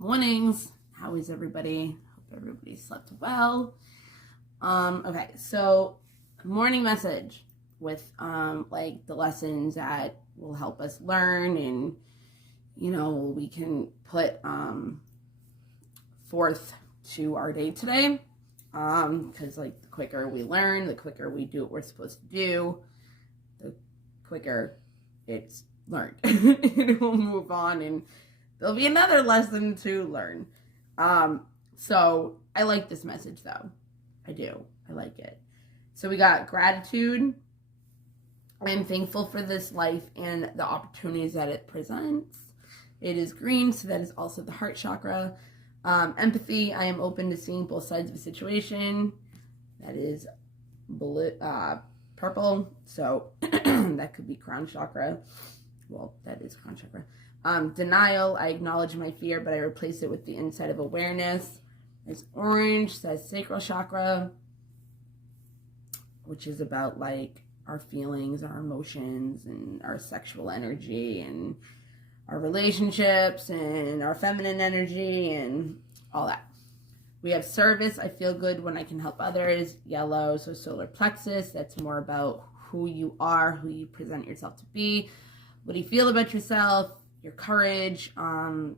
Mornings. How is everybody? Hope everybody slept well. Okay, so morning message with like the lessons that will help us learn, and we can put forth to our day today. Because like the quicker we learn, the quicker we do what we're supposed to do, the quicker it's learned. And we'll move on, and there'll be another lesson to learn. So I like this message though. I do. I like it. So we got gratitude. I am thankful for this life and the opportunities that it presents. It is green, so that is also the heart chakra. Empathy. I am open to seeing both sides of a situation. That is blue, purple. So that could be crown chakra. Well, that is crown chakra. Denial. I acknowledge my fear, but I replace it with the insight of awareness. It's orange. Says sacral chakra, which is about like our feelings, our emotions, and our sexual energy, and our relationships, and our feminine energy, and all that. We have service. I feel good when I can help others. Yellow, so solar plexus. That's more about who you are, who you present yourself to be. What do you feel about yourself? Your courage,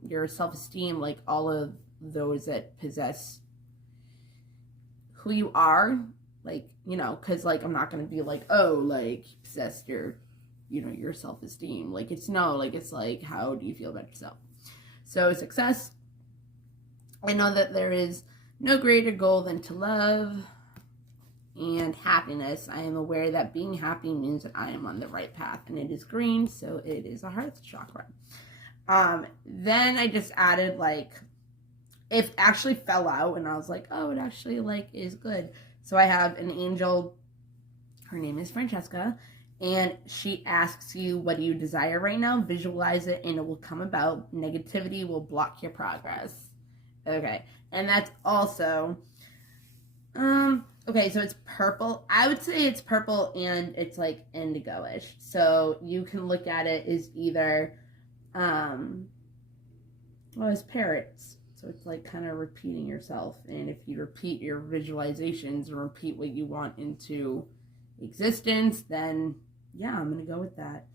your self-esteem, like all of those that possess who you are. Like, because like I'm not going to be like, oh, like possess your your self-esteem. Like it's like how do you feel about yourself? So success. I know that there is no greater goal than to love. And happiness. I am aware that being happy means that I am on the right path, and it is green, so it is a heart chakra. Then I just added like, it actually fell out, and I was like, oh, it actually like is good. So I have an angel. Her name is Francesca. And she asks you, what do you desire right now? Visualize it and it will come about. Negativity will block your progress. Okay. And that's also, okay, so it's purple. I would say it's purple and it's like indigo-ish. So you can look at it as either, it's parrots. So it's like kind of repeating yourself. And if you repeat your visualizations and repeat what you want into existence, then yeah, I'm going to go with that.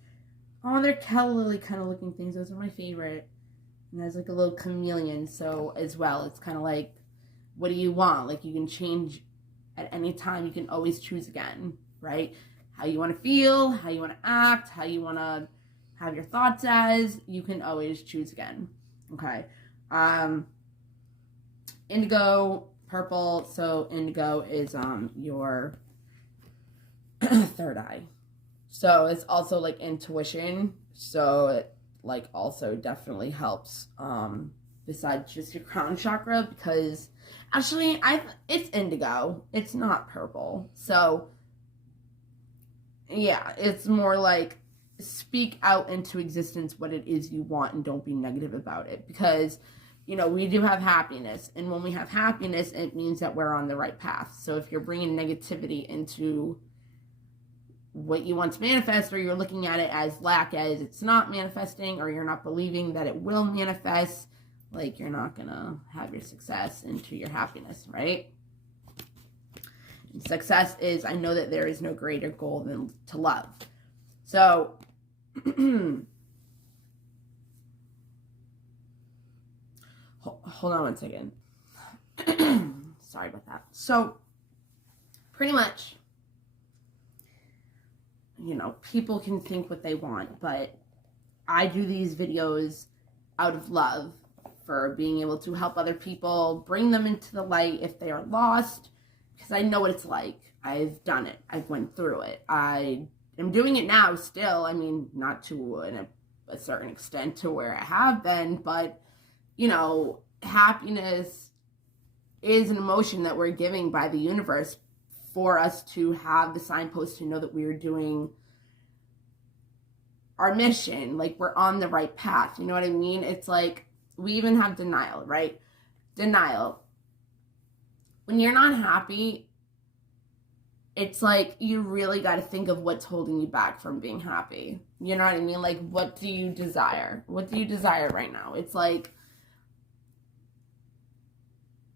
Oh, they're Calla Lily kind of looking things. Those are my favorite. And there's like a little chameleon. So as well, it's kind of like, what do you want? Like you can change at any time. You can always choose again, right? How you want to feel, how you want to act, how you want to have your thoughts as. You can always choose again. Okay. Indigo, purple. So indigo is your third eye. So it's also like intuition. So it like also definitely helps besides just your crown chakra, because actually it's indigo. It's not purple. So yeah, it's more like speak out into existence what it is you want and don't be negative about it, because we do have happiness, and when we have happiness, it means that we're on the right path. So if you're bringing negativity into what you want to manifest, or you're looking at it as lack, as it's not manifesting, or you're not believing that it will manifest, like you're not gonna have your success into your happiness, right? And success is, I know that there is no greater goal than to love. So hold on one second. Sorry about that. So pretty much, people can think what they want, but I do these videos out of love for being able to help other people, bring them into the light if they are lost, because I know what it's like. I've done it. I've went through it. I am doing it now still. I mean, not to a certain extent to where I have been, but, happiness is an emotion that we're giving by the universe for us to have the signpost to know that we are doing our mission, like we're on the right path. You know what I mean? It's like, we even have denial, right? Denial. When you're not happy, it's like you really got to think of what's holding you back from being happy. You know what I mean? Like, what do you desire? What do you desire right now? It's like,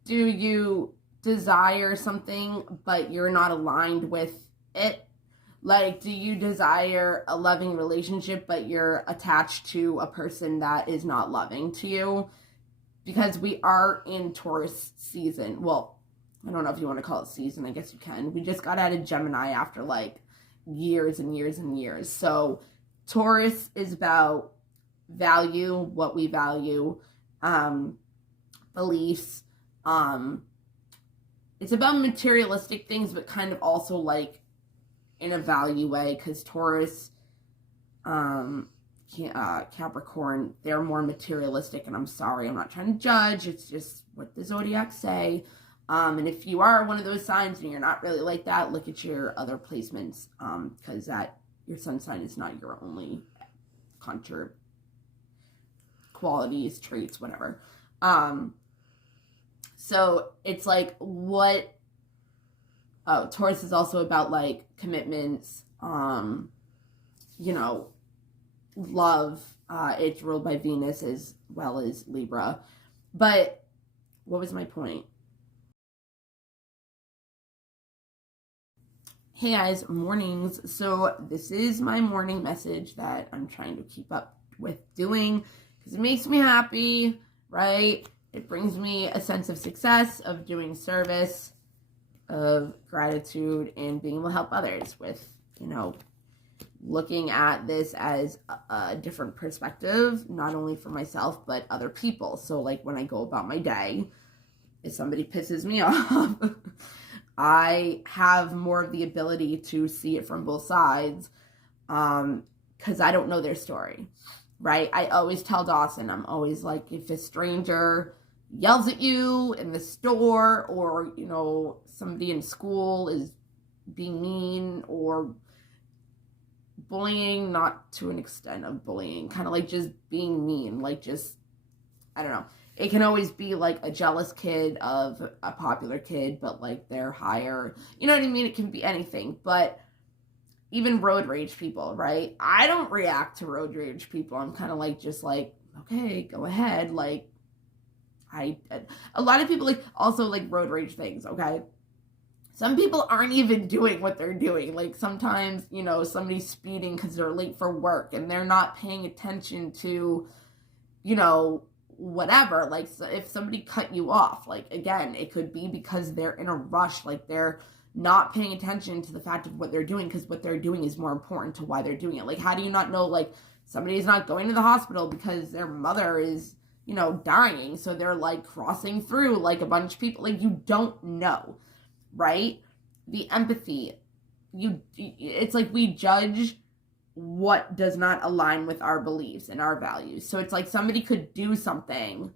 do you desire something, but you're not aligned with it? Like, do you desire a loving relationship, but you're attached to a person that is not loving to you? Because we are in Taurus season. Well, I don't know if you want to call it season. I guess you can. We just got out of Gemini after like years and years and years. So Taurus is about value, what we value, beliefs. It's about materialistic things, but kind of also like in a value way, because Taurus, Capricorn, they're more materialistic, and I'm sorry, I'm not trying to judge, it's just what the zodiac say. And if you are one of those signs and you're not really like that, look at your other placements, because that your sun sign is not your only contra qualities, traits, whatever. So it's like Taurus is also about like commitments, love. It's ruled by Venus as well as Libra. But what was my point? Hey guys, mornings. So this is my morning message that I'm trying to keep up with doing because it makes me happy, right? It brings me a sense of success, of doing service, of gratitude, and being able to help others with, looking at this as a different perspective, not only for myself, but other people. So like when I go about my day, if somebody pisses me off, I have more of the ability to see it from both sides, because I don't know their story, right? I always tell Dawson, I'm always like, if a stranger yells at you in the store, or, somebody in school is being mean or bullying, not to an extent of bullying, kind of like just being mean, like just, I don't know. It can always be like a jealous kid of a popular kid, but like they're higher. You know what I mean? It can be anything, but even road rage people, right? I don't react to road rage people. I'm kind of like, just like, okay, go ahead. Like, a lot of people like also like road rage things, okay? Some people aren't even doing what they're doing. Like sometimes, somebody's speeding because they're late for work and they're not paying attention to, whatever. Like if somebody cut you off, like again, it could be because they're in a rush. Like they're not paying attention to the fact of what they're doing, because what they're doing is more important to why they're doing it. Like, how do you not know, like, somebody's not going to the hospital because their mother is, dying, so they're like crossing through like a bunch of people. Like, you don't know, right? The empathy, it's like we judge what does not align with our beliefs and our values. So it's like somebody could do something,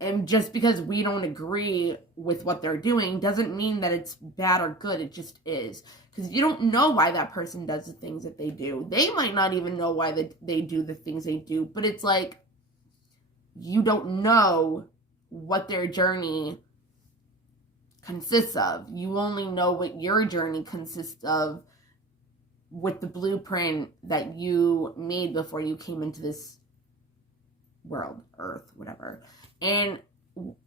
and just because we don't agree with what they're doing doesn't mean that it's bad or good. It just is. Because you don't know why that person does the things that they do. They might not even know why they do the things they do. But it's like, you don't know what their journey consists of. You only know what your journey consists of with the blueprint that you made before you came into this world, earth, whatever. And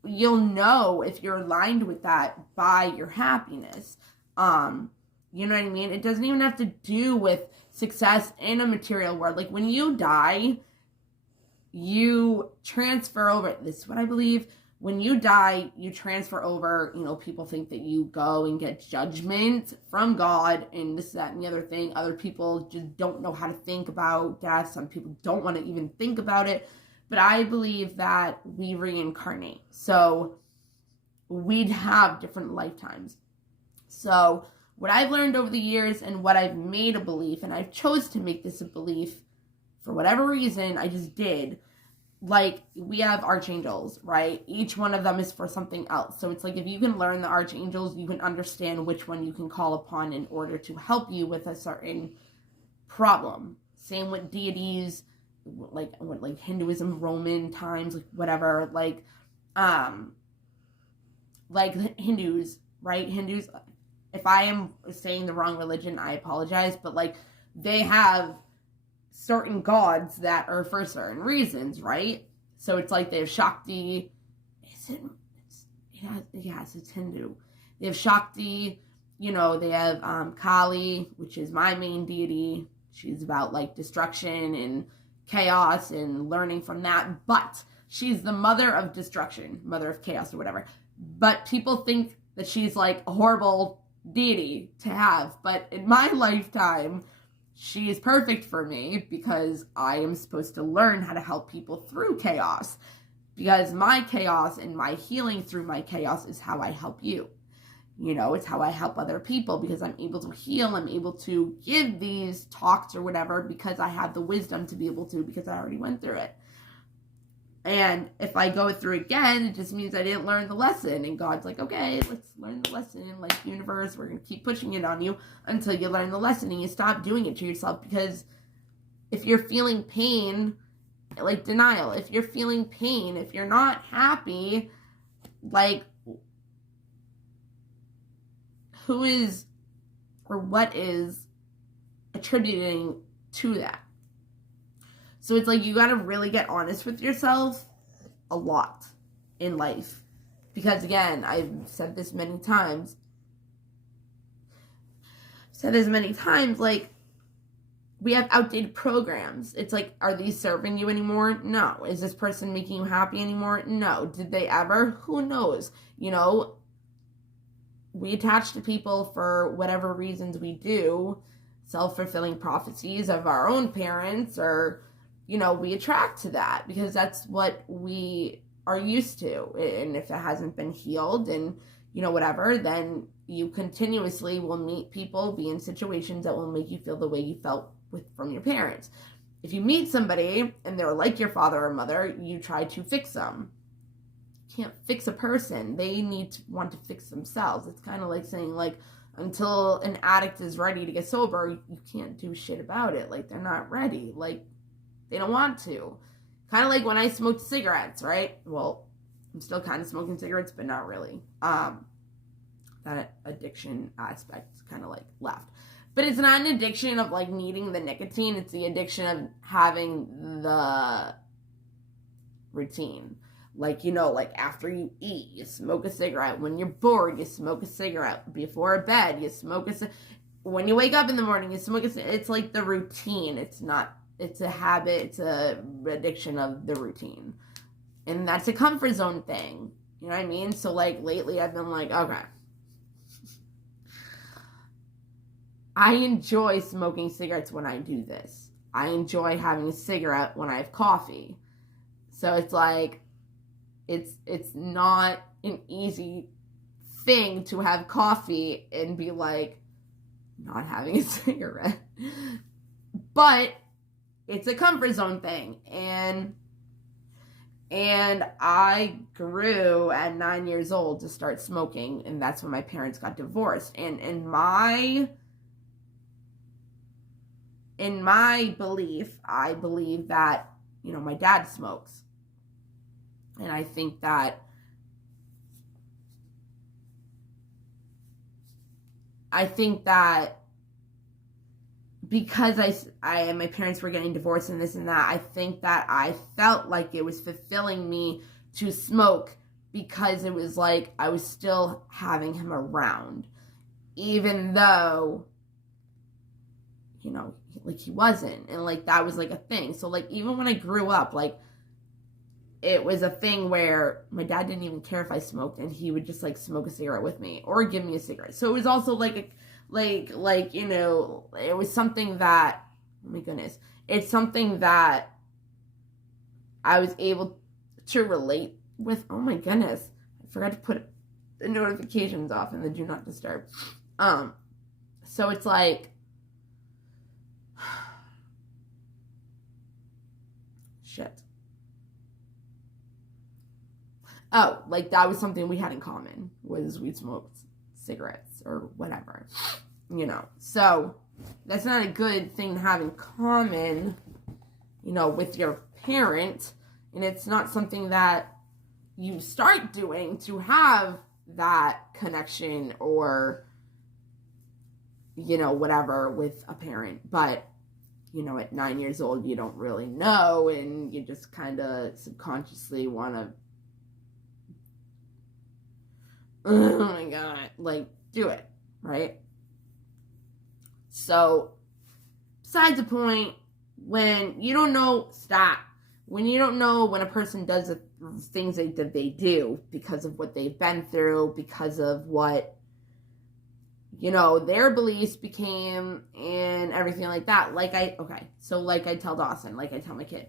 you'll know if you're aligned with that by your happiness. You know what I mean? It doesn't even have to do with success in a material world. Like when you die, you transfer over. This is what I believe. When you die, you transfer over. People think that you go and get judgment from God and this, that, and the other thing. Other people just don't know how to think about death. Some people don't want to even think about it. But I believe that we reincarnate. So we'd have different lifetimes. So what I've learned over the years and what I've made a belief, and I've chose to make this a belief for whatever reason, I just did. Like, we have archangels, right? Each one of them is for something else. So it's like, if you can learn the archangels, you can understand which one you can call upon in order to help you with a certain problem. Same with deities, like Hinduism, Roman times, like whatever, like Hindus, right? Hindus, if I am saying the wrong religion, I apologize, but like they have certain gods that are for certain reasons, right? So it's like they have Shakti. Yes, it's Hindu. They have Shakti, they have Kali, which is my main deity. She's about like destruction and chaos and learning from that. But she's the mother of destruction, mother of chaos or whatever. But people think that she's like a horrible deity to have. But in my lifetime, she is perfect for me because I am supposed to learn how to help people through chaos. Because my chaos and my healing through my chaos is how I help you. It's how I help other people because I'm able to heal. I'm able to give these talks or whatever because I have the wisdom to be able to, because I already went through it. And if I go through again, it just means I didn't learn the lesson. And God's like, okay, let's learn the lesson. Like, universe, we're going to keep pushing it on you until you learn the lesson and you stop doing it to yourself. Because if you're feeling pain, like denial, if you're feeling pain, if you're not happy, like, who is or what is attributing to that? So it's like you got to really get honest with yourself a lot in life. Because again, I've said this many times. Like, we have outdated programs. It's like, are these serving you anymore? No. Is this person making you happy anymore? No. Did they ever? Who knows? We attach to people for whatever reasons we do, self-fulfilling prophecies of our own parents, or, we attract to that because that's what we are used to. And if it hasn't been healed and, whatever, then you continuously will meet people, be in situations that will make you feel the way you felt from your parents. If you meet somebody and they're like your father or mother, you try to fix them. Can't fix a person. They want to fix themselves. It's kind of like saying, like, until an addict is ready to get sober, you can't do shit about it. Like, they're not ready. Like, they don't want to. Kind of like when I smoked cigarettes, right? Well, I'm still kind of smoking cigarettes, but not really. That addiction aspect kind of like left. But it's not an addiction of like needing the nicotine. It's the addiction of having the routine. Like, like after you eat, you smoke a cigarette. When you're bored, you smoke a cigarette. Before bed, you smoke a cigarette. When you wake up in the morning, you smoke a cigarette. It's like the routine. It's a habit. It's a addiction of the routine. And that's a comfort zone thing. You know what I mean? So like lately I've been like, okay. I enjoy smoking cigarettes when I do this. I enjoy having a cigarette when I have coffee. So it's like, it's not an easy thing to have coffee and be like not having a cigarette. But it's a comfort zone thing. And I grew at 9 years old to start smoking, and that's when my parents got divorced. And in my belief, I believe that, my dad smokes. And I think that because I and my parents were getting divorced and this and that, I think that I felt like it was fulfilling me to smoke because it was like I was still having him around. Even though, like he wasn't. And like that was like a thing. So like even when I grew up, like it was a thing where my dad didn't even care if I smoked, and he would just like smoke a cigarette with me or give me a cigarette. So it was also like it was something that, oh my goodness, it's something that I was able to relate with. Oh my goodness, I forgot to put the notifications off and the do not disturb. So it's like, shit. Oh, like that was something we had in common, was we smoked cigarettes or whatever, So that's not a good thing to have in common, with your parent. And it's not something that you start doing to have that connection or, whatever with a parent. But, at 9 years old, you don't really know, and you just kind of subconsciously want to oh my God, like, do it, right? So, besides the point, when you don't know, stop. When you don't know when a person does the things that they do because of what they've been through, because of what, their beliefs became and everything like that. Like I tell Dawson, like I tell my kid,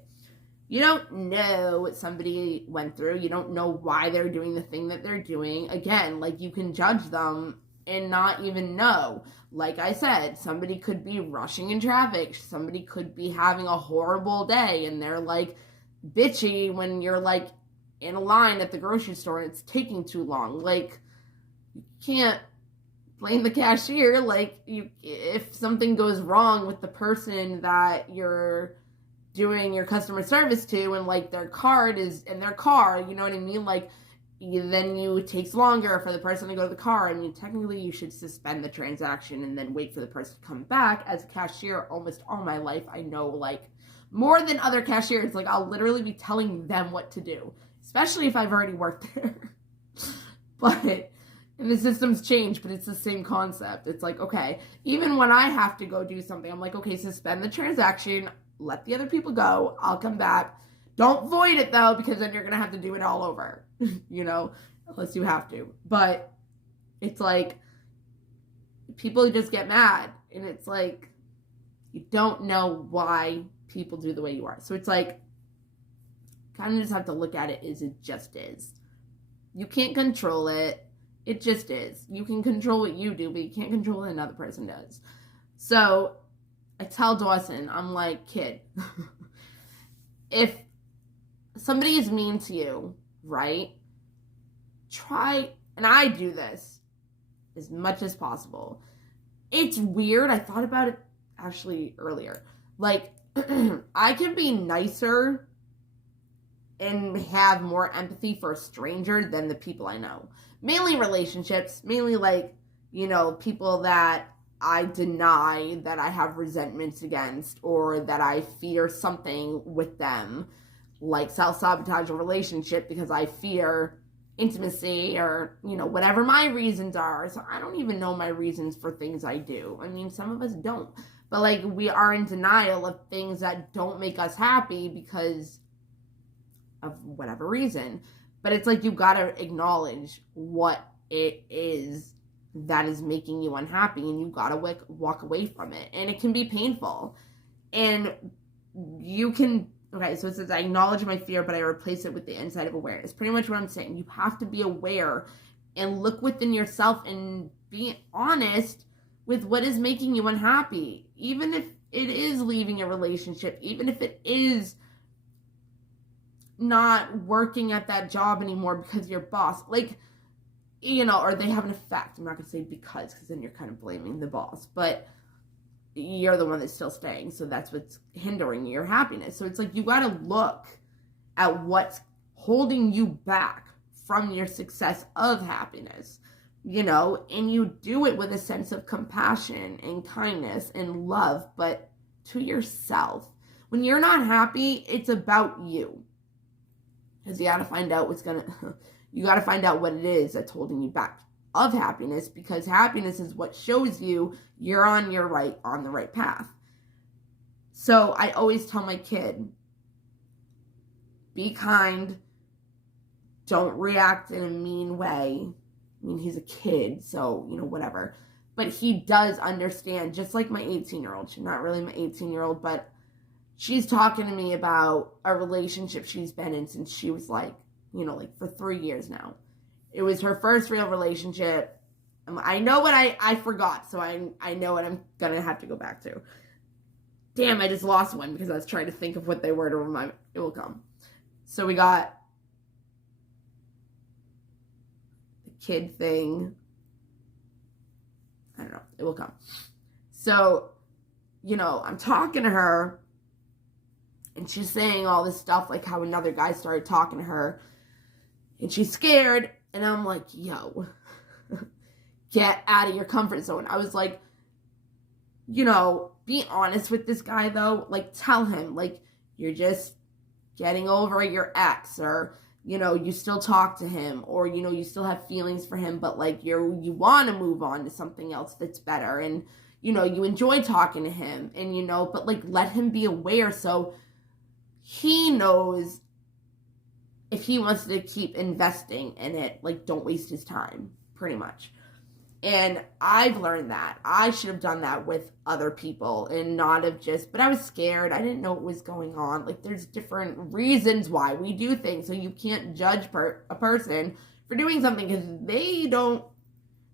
you don't know what somebody went through. You don't know why they're doing the thing that they're doing. Again, like, you can judge them and not even know. Like I said, somebody could be rushing in traffic. Somebody could be having a horrible day and they're like bitchy when you're like in a line at the grocery store and it's taking too long. Like, you can't blame the cashier. Like, if something goes wrong with the person that you're doing your customer service to, and like their card is in their car, you know what I mean? Like, then it takes longer for the person to go to the car. I mean, technically you should suspend the transaction and then wait for the person to come back. As a cashier, almost all my life, I know, like, more than other cashiers, like, I'll literally be telling them what to do, especially if I've already worked there. But, and the systems change, but it's the same concept. It's like, okay, even when I have to go do something, I'm like, okay, suspend the transaction, let the other people go, I'll come back. Don't void it, though, because then you're going to have to do it all over, unless you have to. But it's like, people just get mad, and it's like, you don't know why people do the way you are. So it's like, kind of just have to look at it as it just is. You can't control it. It just is. You can control what you do, but you can't control what another person does. So I tell Dawson, I'm like, kid, if somebody is mean to you, right? Try, and I do this as much as possible. It's weird. I thought about it actually earlier. Like, I can be nicer and have more empathy for a stranger than the people I know. Mainly relationships, mainly like, people that I deny, that I have resentments against, or that I fear something with them, like self-sabotage a relationship because I fear intimacy, or, whatever my reasons are. So I don't even know my reasons for things I do. I mean, some of us don't. But, like, we are in denial of things that don't make us happy because of whatever reason. But it's like, you gotta acknowledge what it is that is making you unhappy, and you gotta walk away from it. And it can be painful. And you can, okay, so it says, I acknowledge my fear, but I replace it with the insight of awareness. Pretty much what I'm saying. You have to be aware and look within yourself and be honest with what is making you unhappy. Even if it is leaving a relationship, even if it is not working at that job anymore because your boss, like, or they have an effect. I'm not going to say because then you're kind of blaming the boss, but you're the one that's still staying, so that's what's hindering your happiness. So it's like, you got to look at what's holding you back from your success of happiness, and you do it with a sense of compassion and kindness and love, but to yourself. When you're not happy, it's about you. Because you got to find out you got to find out what it is that's holding you back of happiness, because happiness is what shows you you're on the right path. So I always tell my kid, be kind, don't react in a mean way. I mean, he's a kid, so, whatever. But he does understand, just like my 18-year-old. She's not really my 18-year-old, but she's talking to me about a relationship she's been in since she was like, for 3 years now. It was her first real relationship. I know what I forgot, so I know what I'm going to have to go back to. Damn, I just lost one because I was trying to think of what they were to remind me. It will come. So we got the kid thing. I don't know. It will come. So, I'm talking to her, and she's saying all this stuff, like how another guy started talking to her, and she's scared, and I'm like, yo, get out of your comfort zone. I was like, be honest with this guy, though. Like, tell him, like, you're just getting over your ex, or you know, you still talk to him, or, you know, you still have feelings for him, but like you want to move on to something else that's better, and, you know, you enjoy talking to him, and, you know, but like let him be aware so he knows if he wants to keep investing in it, like don't waste his time, pretty much. And I've learned that. I should have done that with other people and not have just, but I was scared. I didn't know what was going on. Like, there's different reasons why we do things. So you can't judge a person for doing something because they don't,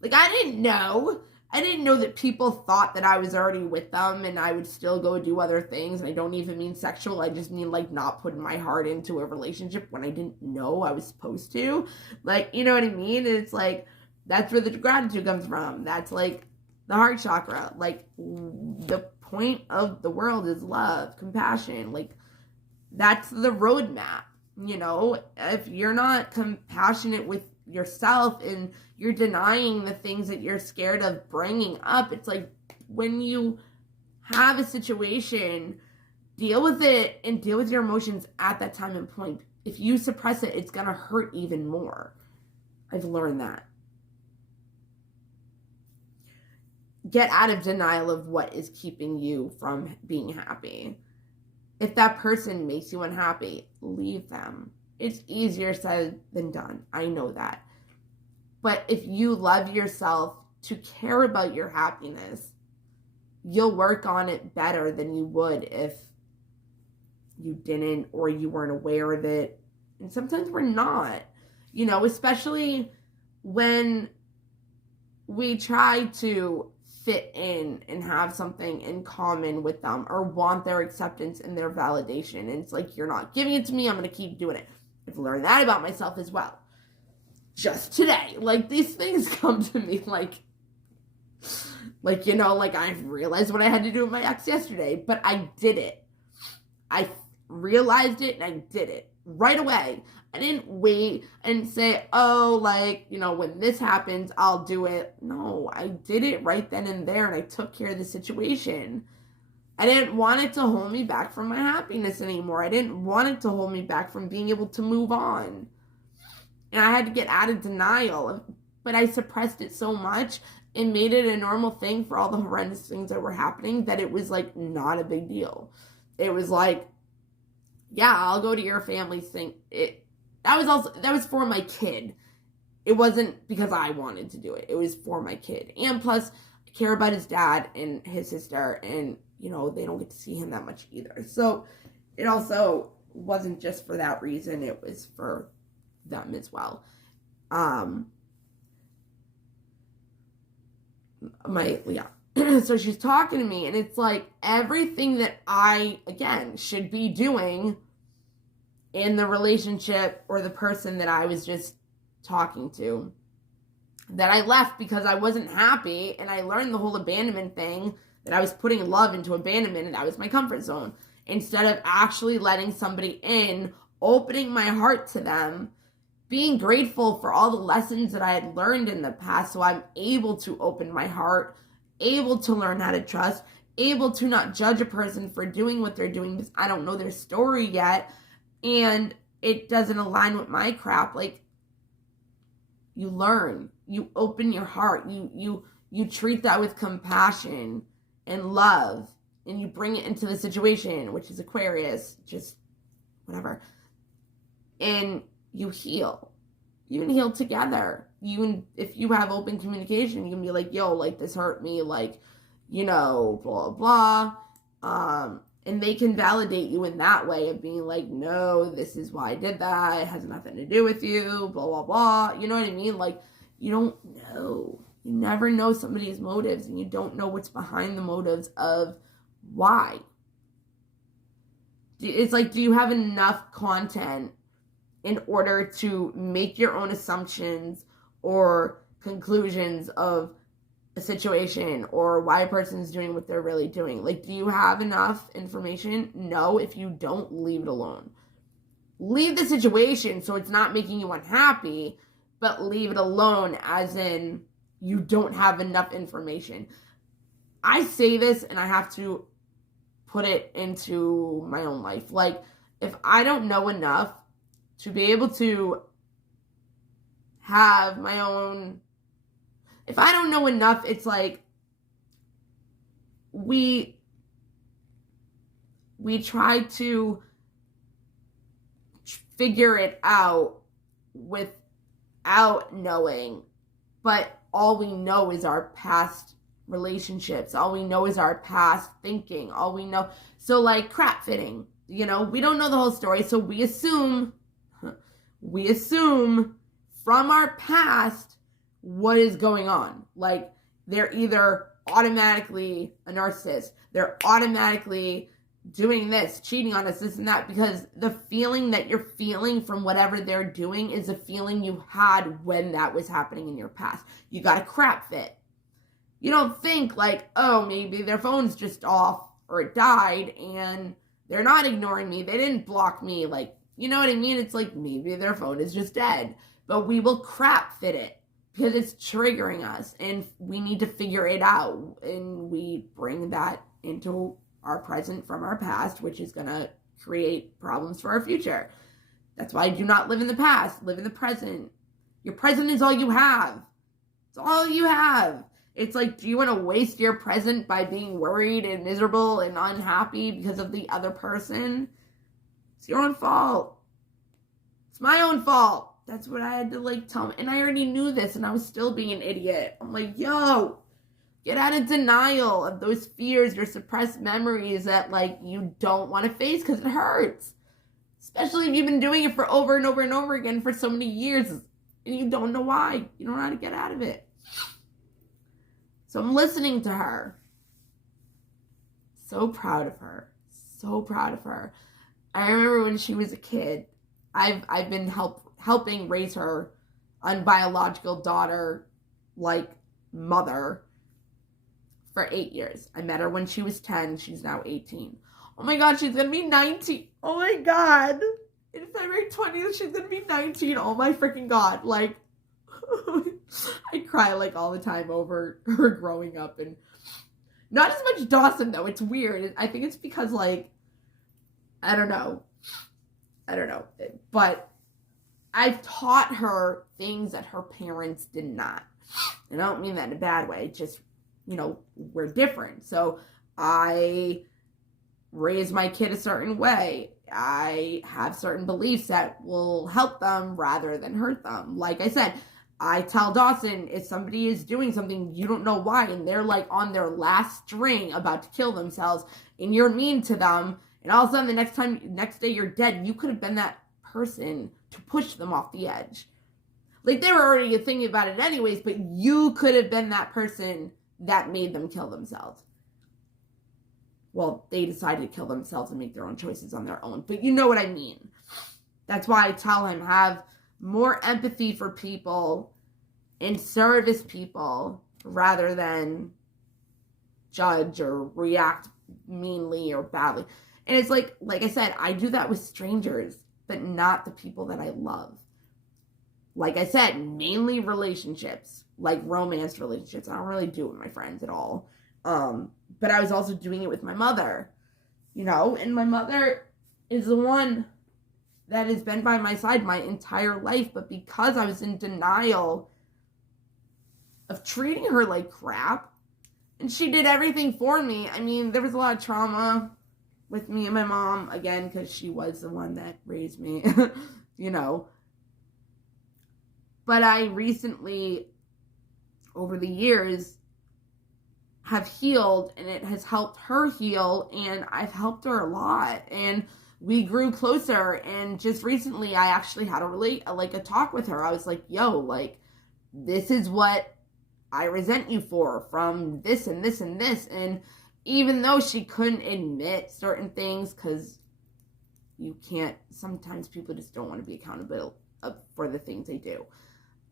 like, I didn't know. I didn't know that people thought that I was already with them and I would still go do other things. And I don't even mean sexual. I just mean, like, not putting my heart into a relationship when I didn't know I was supposed to. Like, you know what I mean? And it's like, that's where the gratitude comes from. That's like the heart chakra. Like, the point of the world is love, compassion. Like, that's the roadmap. You know, if you're not compassionate with yourself and you're denying the things that you're scared of bringing up, it's like when you have a situation, deal with it and deal with your emotions at that time and point. If you suppress it, it's going to hurt even more. I've learned that. Get out of denial of what is keeping you from being happy. If that person makes you unhappy, leave them. It's easier said than done. I know that. But if you love yourself to care about your happiness, you'll work on it better than you would if you didn't or you weren't aware of it. And sometimes we're not, you know, especially when we try to fit in and have something in common with them or want their acceptance and their validation. And it's like, you're not giving it to me, I'm going to keep doing it. I've learned that about myself as well. Just today, like, these things come to me like, you know, like, I realized what I had to do with my ex yesterday, but I did it. I realized it and I did it right away. I didn't wait and say, oh, like, you know, when this happens, I'll do it. No, I did it right then and there, and I took care of the situation. I didn't want it to hold me back from my happiness anymore. I didn't want it to hold me back from being able to move on. And I had to get out of denial, but I suppressed it so much and made it a normal thing for all the horrendous things that were happening that it was, like, not a big deal. It was like, yeah, I'll go to your family's thing. That was for my kid. It wasn't because I wanted to do it. It was for my kid. And plus, I care about his dad and his sister, and, you know, they don't get to see him that much either. So it also wasn't just for that reason. It was for them as well. So she's talking to me, and it's like everything that I, again, should be doing in the relationship or the person that I was just talking to, that I left because I wasn't happy, and I learned the whole abandonment thing, that I was putting love into abandonment, and that was my comfort zone. Instead of actually letting somebody in, opening my heart to them, being grateful for all the lessons that I had learned in the past, so I'm able to open my heart, able to learn how to trust, able to not judge a person for doing what they're doing because I don't know their story yet, and it doesn't align with my crap. Like, you learn, you open your heart, you treat that with compassion and love, and you bring it into the situation, which is Aquarius, just whatever, and you heal. You can heal together. If you have open communication, you can be like, yo, like, this hurt me, like, you know, blah, blah. And they can validate you in that way of being like, no, this is why I did that. It has nothing to do with you, blah, blah, blah. You know what I mean? Like, you don't know. You never know somebody's motives, and you don't know what's behind the motives of why. It's like, do you have enough content in order to make your own assumptions or conclusions of a situation or why a person's doing what they're really doing? Like, do you have enough information? No. If you don't, leave it alone. Leave the situation so it's not making you unhappy, but leave it alone as in you don't have enough information. I say this and I have to put it into my own life. Like, if I don't know enough to be able to have my own, if I don't know enough, it's like we try to figure it out without knowing, but all we know is our past relationships. All we know is our past thinking. All we know. So like crap fitting, we don't know the whole story. So we assume from our past what is going on. Like they're either automatically a narcissist. They're automatically doing this, cheating on us, this and that, because the feeling that you're feeling from whatever they're doing is a feeling you had when that was happening in your past. You got a crap fit. You don't think like, oh, maybe their phone's just off or it died and they're not ignoring me. They didn't block me. Like, you know what I mean? It's like maybe their phone is just dead. But we will crap fit it because it's triggering us and we need to figure it out. And we bring that into our present from our past, which is going to create problems for our future. That's why I do not live in the past. Live in the present. Your present is all you have. It's all you have. It's like, do you want to waste your present by being worried and miserable and unhappy because of the other person? It's your own fault. It's my own fault. That's what I had to like tell me. And I already knew this and I was still being an idiot. I'm like, yo, get out of denial of those fears, your suppressed memories that like you don't want to face because it hurts. Especially if you've been doing it for over and over and over again for so many years and you don't know why. You don't know how to get out of it. So I'm listening to her. So proud of her. So proud of her. I remember when she was a kid, I've been helping raise her unbiological daughter, like mother, for 8 years. I met her when she was 10. She's now 18. Oh my God, she's going to be 19. Oh my God. In February 20th, she's going to be 19. Oh my freaking God. Like, I cry like all the time over her growing up. And not as much Dawson though. It's weird. I think it's because like, I don't know. But I've taught her things that her parents did not. And I don't mean that in a bad way. Just, we're different. So I raise my kid a certain way. I have certain beliefs that will help them rather than hurt them. Like I said, I tell Dawson, if somebody is doing something, you don't know why, and they're like on their last string about to kill themselves, and you're mean to them, and all of a sudden the next day you're dead, you could have been that person to push them off the edge. Like they were already thinking about it anyways, but you could have been that person that made them kill themselves. Well, they decided to kill themselves and make their own choices on their own, but you know what I mean. That's why I tell him, have more empathy for people and service people rather than judge or react meanly or badly. And it's like I said, I do that with strangers, but not the people that I love. Like I said, mainly relationships, like romance relationships. I don't really do it with my friends at all. But I was also doing it with my mother, and my mother is the one that has been by my side my entire life. But because I was in denial of treating her like crap, and she did everything for me. I mean, there was a lot of trauma with me and my mom, again, because she was the one that raised me, But I recently, over the years, have healed, and it has helped her heal, and I've helped her a lot, and we grew closer. And just recently I actually had a talk with her. I was like, yo, like, this is what I resent you for from this and this and this. And even though she couldn't admit certain things, because you can't, sometimes people just don't want to be accountable for the things they do.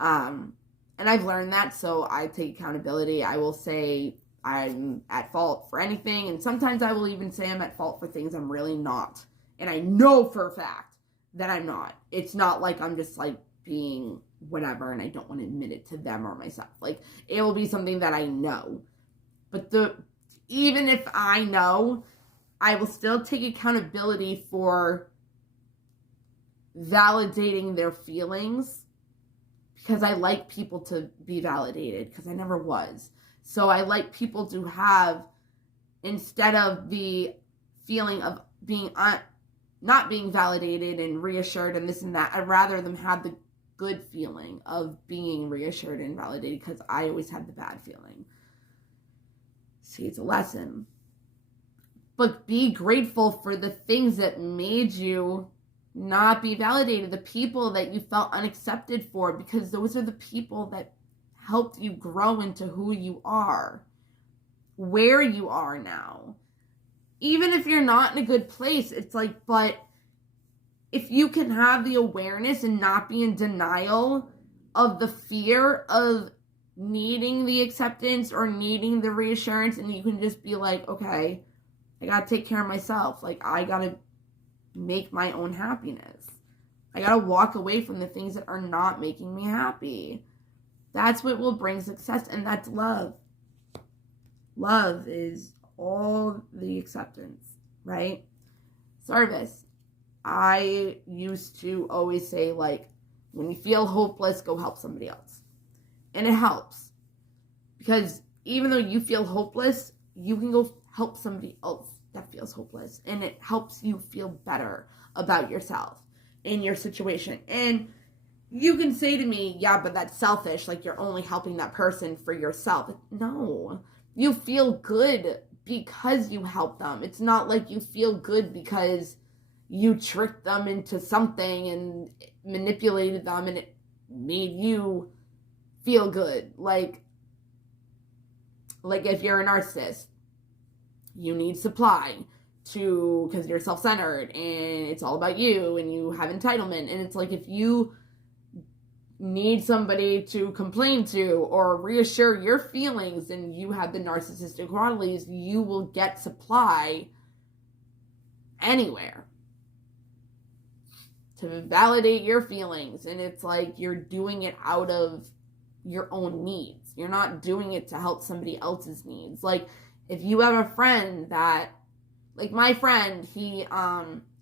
And I've learned that, so I take accountability. I will say I'm at fault for anything, and sometimes I will even say I'm at fault for things I'm really not. And I know for a fact that I'm not. It's not like I'm just like being whatever and I don't want to admit it to them or myself. Like, it will be something that I know. But even if I know, I will still take accountability for validating their feelings because I like people to be validated because I never was. So I like people to have, instead of the feeling of being not being validated and reassured and this and that, I'd rather them have the good feeling of being reassured and validated because I always had the bad feeling. See, it's a lesson. But be grateful for the things that made you not be validated, the people that you felt unaccepted for, because those are the people that helped you grow into who you are, where you are now. Even if you're not in a good place, it's like, but if you can have the awareness and not be in denial of the fear of needing the acceptance or needing the reassurance, and you can just be like, okay, I gotta take care of myself. Like, I gotta make my own happiness. I gotta walk away from the things that are not making me happy. That's what will bring success, and that's love. Love is all the acceptance, right? Service. I used to always say, like, when you feel hopeless, go help somebody else. And it helps. Because even though you feel hopeless, you can go help somebody else that feels hopeless. And it helps you feel better about yourself in your situation. And you can say to me, yeah, but that's selfish. Like, you're only helping that person for yourself. No. You feel good because you help them. It's not like you feel good because you tricked them into something and manipulated them and it made you feel good. Like if you're a narcissist, you need supply because you're self-centered and it's all about you and you have entitlement. And it's like, if you need somebody to complain to or reassure your feelings and you have the narcissistic qualities, you will get supply anywhere to validate your feelings. And it's like you're doing it out of your own needs. You're not doing it to help somebody else's needs. Like, if you have a friend that, like my friend, he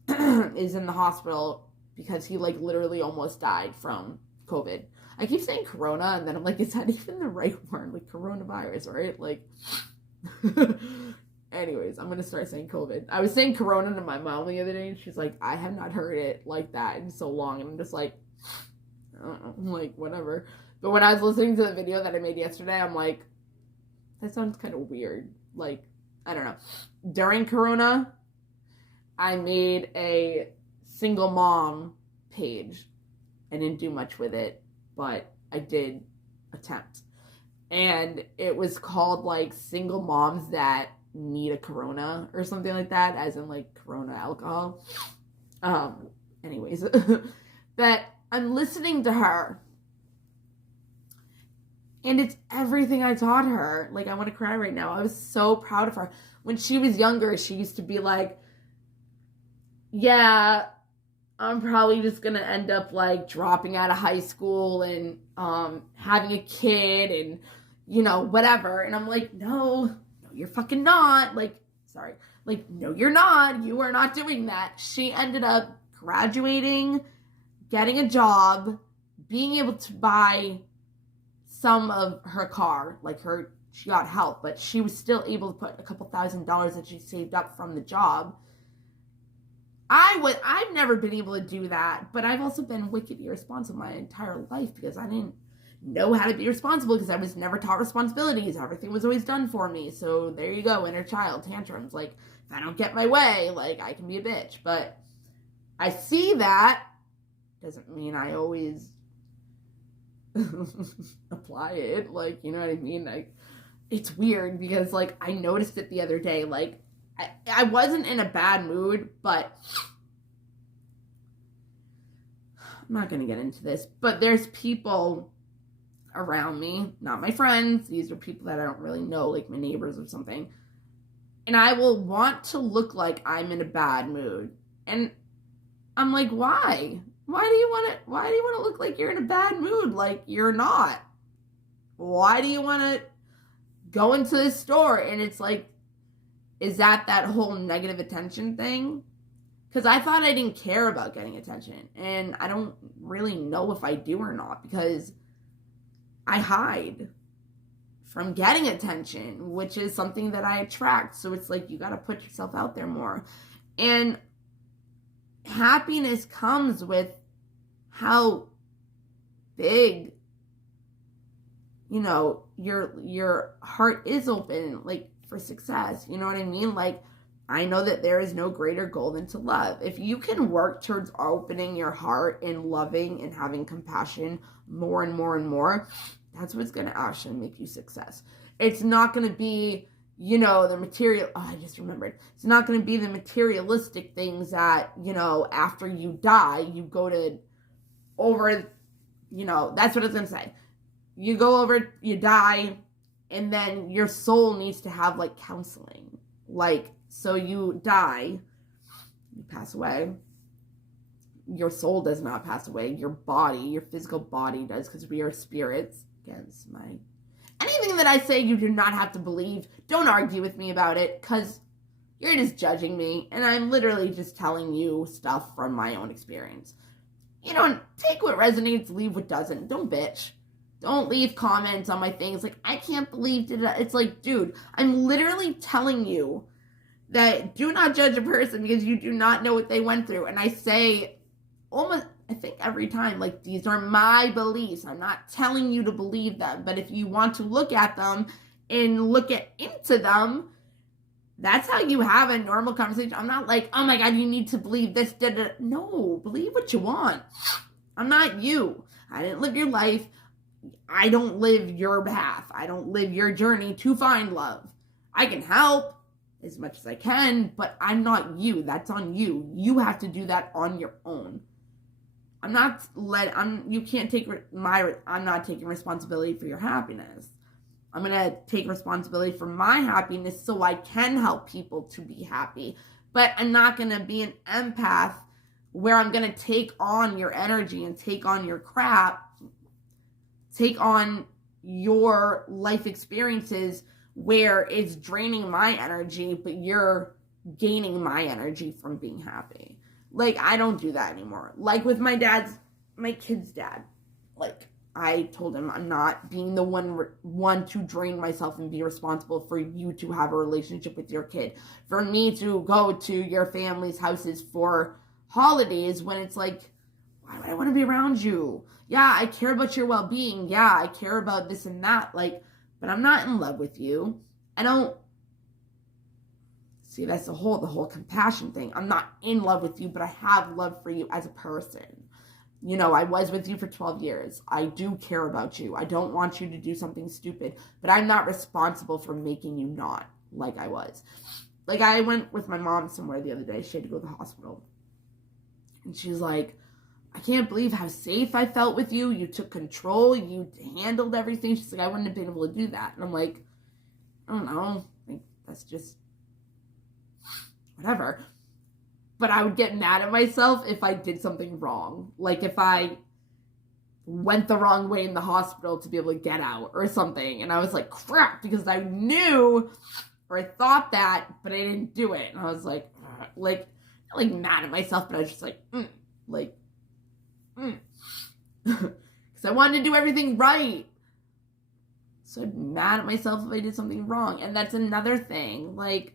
is in the hospital because he like literally almost died from COVID. I keep saying corona, and then I'm like, is that even the right word? Like, coronavirus, right? Like, anyways, I'm going to start saying COVID. I was saying corona to my mom the other day, and she's like, I have not heard it like that in so long. And I'm just like, I don't know, I'm like, whatever. But when I was listening to the video that I made yesterday, I'm like, that sounds kind of weird. Like, I don't know. During corona, I made a single mom page. I didn't do much with it, but I did attempt. And it was called like single moms that need a Corona or something like that, as in like Corona alcohol. Anyways, that I'm listening to her. And it's everything I taught her. Like, I want to cry right now. I was so proud of her. When she was younger, she used to be like, yeah, I'm probably just going to end up, like, dropping out of high school and having a kid and, you know, whatever. And I'm like, no, you're fucking not. Like, sorry. Like, no, you're not. You are not doing that. She ended up graduating, getting a job, being able to buy some of her car. Like, she got help, but she was still able to put a couple $1,000s that she saved up from the job. I've never been able to do that, but I've also been wicked irresponsible my entire life because I didn't know how to be responsible because I was never taught responsibilities. Everything was always done for me. So there you go, inner child tantrums. Like, if I don't get my way, like, I can be a bitch. But I see that. Doesn't mean I always apply it. Like, you know what I mean? Like, it's weird because, like, I noticed it the other day. Like, I wasn't in a bad mood, but I'm not going to get into this, but there's people around me, not my friends. These are people that I don't really know, like my neighbors or something. And I will want to look like I'm in a bad mood. And I'm like, why? Why do you want to look like you're in a bad mood? Like, you're not. Why do you want to go into the store? And it's like, is that whole negative attention thing? Because I thought I didn't care about getting attention. And I don't really know if I do or not, because I hide from getting attention, which is something that I attract. So it's like, you got to put yourself out there more. And happiness comes with how big, you know, your heart is open, like, for success. You know what I mean? Like, I know that there is no greater goal than to love. If you can work towards opening your heart and loving and having compassion more and more and more, that's what's going to actually make you success. It's not going to be, you know, the material. Oh, I just remembered. It's not going to be the materialistic things that, you know, after you die, you go to over, you know, that's what I was going to say. You go over, you die, and then your soul needs to have, like, counseling. Like, so you die, you pass away. Your soul does not pass away. Your body, your physical body does, because we are spirits. Against my... Anything that I say you do not have to believe. Don't argue with me about it, because you're just judging me, and I'm literally just telling you stuff from my own experience. You know, take what resonates, leave what doesn't. Don't bitch. Don't leave comments on my things like, I can't believe it. It's like, dude, I'm literally telling you that do not judge a person because you do not know what they went through. And I say almost, I think every time, like, these are my beliefs. I'm not telling you to believe them. But if you want to look at them and look into them, that's how you have a normal conversation. I'm not like, oh my God, you need to believe this. No, believe what you want. I'm not you. I didn't live your life. I don't live your path. I don't live your journey to find love. I can help as much as I can, but I'm not you. That's on you. You have to do that on your own. I'm not taking responsibility for your happiness. I'm going to take responsibility for my happiness so I can help people to be happy. But I'm not going to be an empath where I'm going to take on your energy and take on your crap, take on your life experiences where it's draining my energy, but you're gaining my energy from being happy. Like, I don't do that anymore. Like with my kid's dad. Like, I told him I'm not being the one to drain myself and be responsible for you to have a relationship with your kid. For me to go to your family's houses for holidays when it's like, why would I want to be around you? Yeah, I care about your well-being. Yeah, I care about this and that. Like, but I'm not in love with you. I don't... See, that's the whole compassion thing. I'm not in love with you, but I have love for you as a person. You know, I was with you for 12 years. I do care about you. I don't want you to do something stupid, but I'm not responsible for making you not like I was. Like, I went with my mom somewhere the other day. She had to go to the hospital. And she's like, I can't believe how safe I felt with you. You took control. You handled everything. She's like, I wouldn't have been able to do that. And I'm like, I don't know. Like, that's just whatever. But I would get mad at myself if I did something wrong. Like if I went the wrong way in the hospital to be able to get out or something. And I was like, crap, because I knew or I thought that, but I didn't do it. And I was like, not like mad at myself, but I was just like, because I wanted to do everything right. So I'd be mad at myself if I did something wrong. And that's another thing. Like,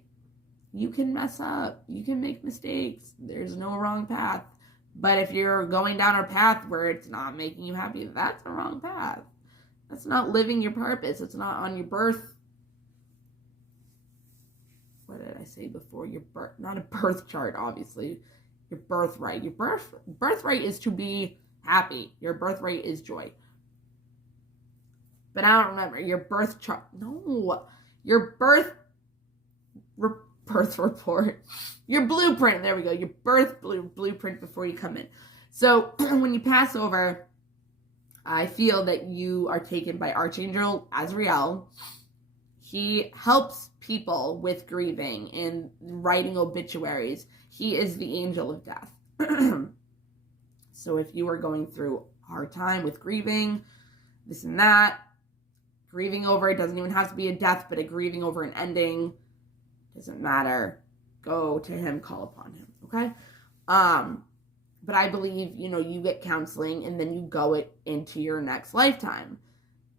you can mess up. You can make mistakes. There's no wrong path. But if you're going down a path where it's not making you happy, that's the wrong path. That's not living your purpose. It's not on your birth. What did I say before? Your birth, not a birth chart, obviously. Your birthright. Your birthright is to be happy. Your birthright is joy. But I don't remember. Your birth chart. No. Your birth report. Your blueprint. There we go. Your birth blueprint before you come in. So when you pass over, I feel that you are taken by Archangel Azrael. He helps people with grieving and writing obituaries. He is the angel of death. So if you are going through a hard time with grieving, this and that, grieving over, it doesn't even have to be a death, but a grieving over an ending, doesn't matter. Go to him, call upon him, okay? But I believe, you get counseling and then you go into your next lifetime.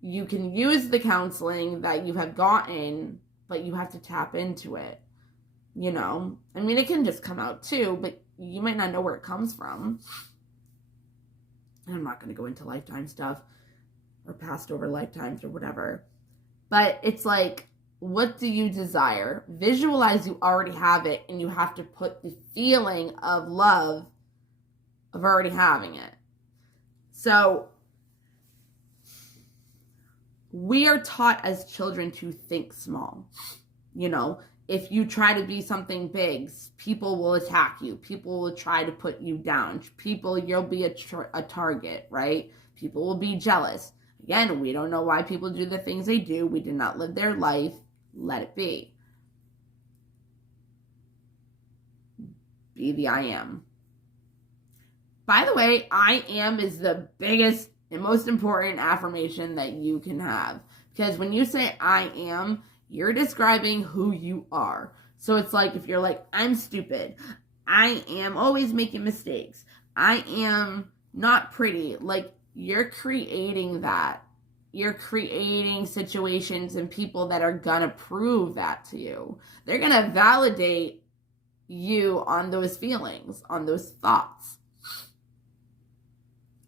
You can use the counseling that you have gotten, but you have to tap into it. It can just come out too, but you might not know where it comes from. I'm not going to go into lifetime stuff or past over lifetimes or whatever. But it's like, what do you desire? Visualize you already have it, and you have to put the feeling of love of already having it. So we are taught as children to think small. If you try to be something big, people will attack you. People will try to put you down. You'll be a target, right? People will be jealous. Again, we don't know why people do the things they do. We did not live their life. Let it be. Be the I am. By the way, I am is the biggest and most important affirmation that you can have. Because when you say I am, you're describing who you are. So it's like, if you're like, I'm stupid, I am always making mistakes, I am not pretty, like, you're creating that. You're creating situations and people that are gonna prove that to you. They're gonna validate you on those feelings, on those thoughts.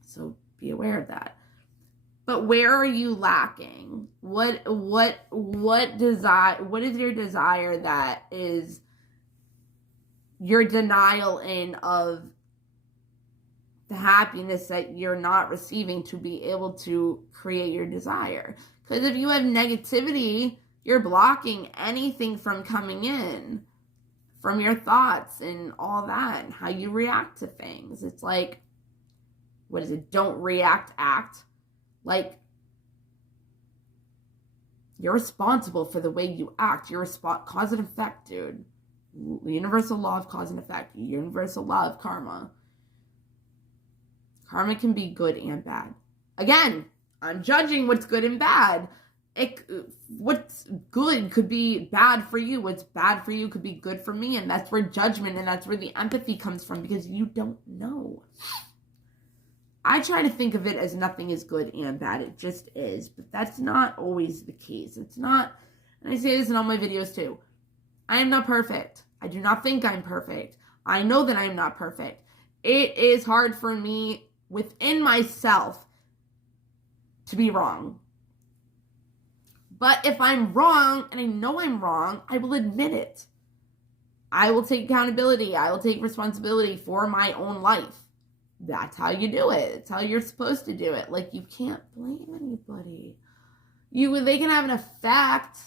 So be aware of that. But where are you lacking? What is your desire that is your denial in of the happiness that you're not receiving to be able to create your desire? Because if you have negativity, you're blocking anything from coming in, from your thoughts and all that, and how you react to things. It's like, what is it? Don't react, act. Like, you're responsible for the way you act. You're cause and effect, dude. Universal law of cause and effect. Universal law of karma. Karma can be good and bad. Again, I'm judging what's good and bad. What's good could be bad for you. What's bad for you could be good for me. And that's where judgment and that's where the empathy comes from, because you don't know. I try to think of it as nothing is good and bad. It just is. But that's not always the case. It's not, and I say this in all my videos too, I am not perfect. I do not think I'm perfect. I know that I'm not perfect. It is hard for me within myself to be wrong. But if I'm wrong, and I know I'm wrong, I will admit it. I will take accountability. I will take responsibility for my own life. That's how you do it. It's how you're supposed to do it. Like, you can't blame anybody. They can have an effect,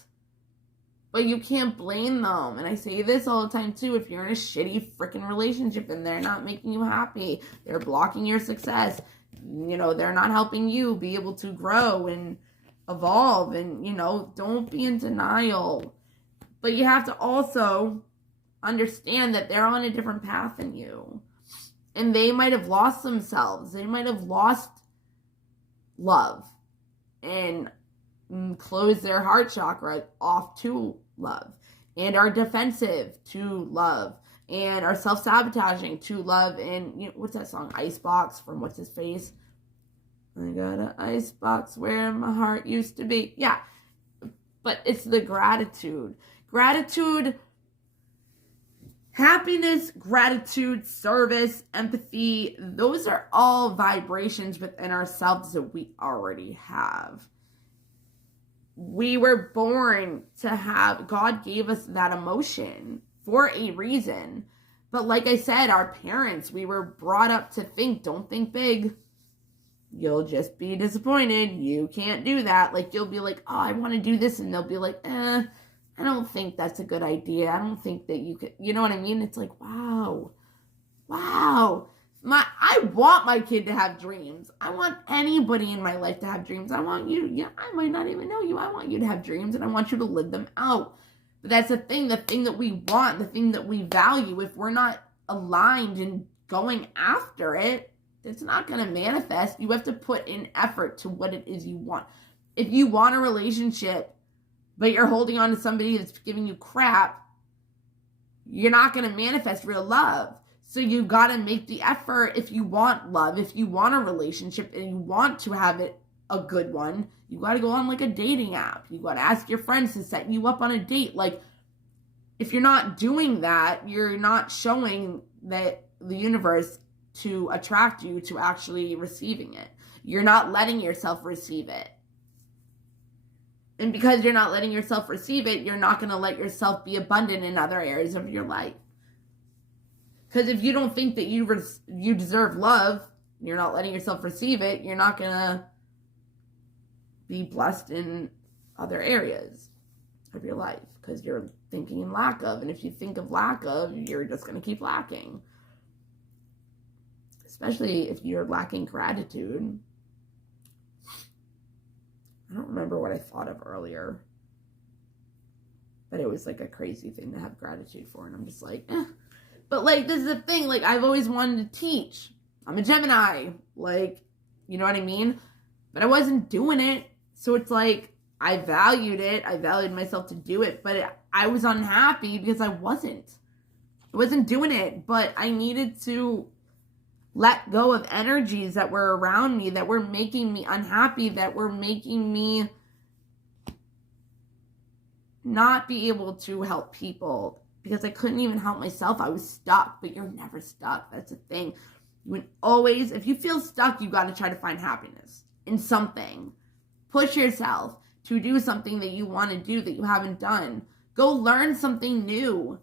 but you can't blame them. And I say this all the time too. If you're in a shitty freaking relationship and they're not making you happy, they're blocking your success, they're not helping you be able to grow and evolve, and don't be in denial. But you have to also understand that they're on a different path than you. And they might have lost themselves. They might have lost love and closed their heart chakra off to love, and are defensive to love, and are self-sabotaging to love. And what's that song? Icebox from What's His Face? I got an icebox where my heart used to be. Yeah. But it's the gratitude. Gratitude, happiness, gratitude, service, empathy, those are all vibrations within ourselves that we already have. We were born to have, God gave us that emotion for a reason. But like I said, our parents, we were brought up to think, don't think big. You'll just be disappointed. You can't do that. Like, you'll be like, oh, I want to do this. And they'll be like, I don't think that's a good idea. I don't think that you could, you know what I mean? It's like, wow. I want my kid to have dreams. I want anybody in my life to have dreams. I want you, I might not even know you. I want you to have dreams, and I want you to live them out. But that's the thing that we want, the thing that we value. If we're not aligned and going after it, it's not going to manifest. You have to put in effort to what it is you want. If you want a relationship, but you're holding on to somebody that's giving you crap, you're not going to manifest real love. So you gotta make the effort if you want love, if you want a relationship and you want to have it a good one. You gotta go on like a dating app. You gotta ask your friends to set you up on a date. Like, if you're not doing that, you're not showing that the universe to attract you to actually receiving it. You're not letting yourself receive it. And because you're not letting yourself receive it, you're not going to let yourself be abundant in other areas of your life. Because if you don't think that you deserve love, you're not letting yourself receive it, you're not going to be blessed in other areas of your life. Because you're thinking in lack of. And if you think of lack of, you're just going to keep lacking. Especially if you're lacking gratitude. I don't remember what I thought of earlier. But it was like a crazy thing to have gratitude for. And I'm just like, eh. But like, this is the thing. Like, I've always wanted to teach. I'm a Gemini. Like, you know what I mean? But I wasn't doing it. So it's like, I valued it. I valued myself to do it. But I was unhappy because I wasn't doing it. But I needed to let go of energies that were around me, that were making me unhappy, that were making me not be able to help people because I couldn't even help myself. I was stuck, but you're never stuck. That's the thing. You would always, if you feel stuck, you got to try to find happiness in something. Push yourself to do something that you want to do that you haven't done. Go learn something new.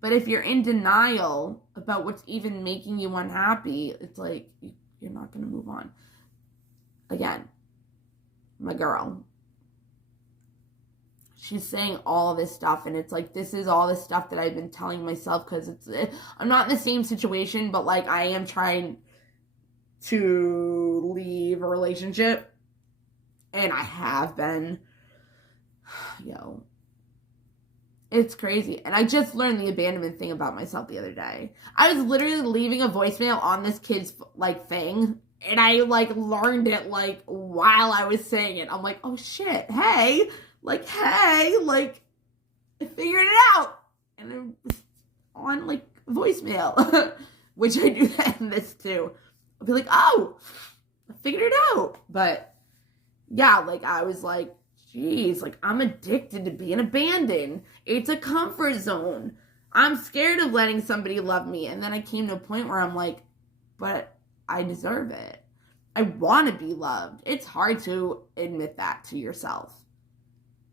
But if you're in denial about what's even making you unhappy, it's like you're not going to move on. Again, my girl, she's saying all this stuff, and it's like, this is all the stuff that I've been telling myself because I'm not in the same situation, but like I am trying to leave a relationship, and I have been. It's crazy. And I just learned the abandonment thing about myself the other day. I was literally leaving a voicemail on this kid's, like, thing. And I, like, learned it, like, while I was saying it. I'm like, oh, shit. Hey. Like, I figured it out. And it was on, like, voicemail. Which I do that in this, too. I'll be like, oh, I figured it out. But, yeah, like, I was like, jeez, like, I'm addicted to being abandoned. It's a comfort zone. I'm scared of letting somebody love me. And then I came to a point where I'm like, but I deserve it. I want to be loved. It's hard to admit that to yourself.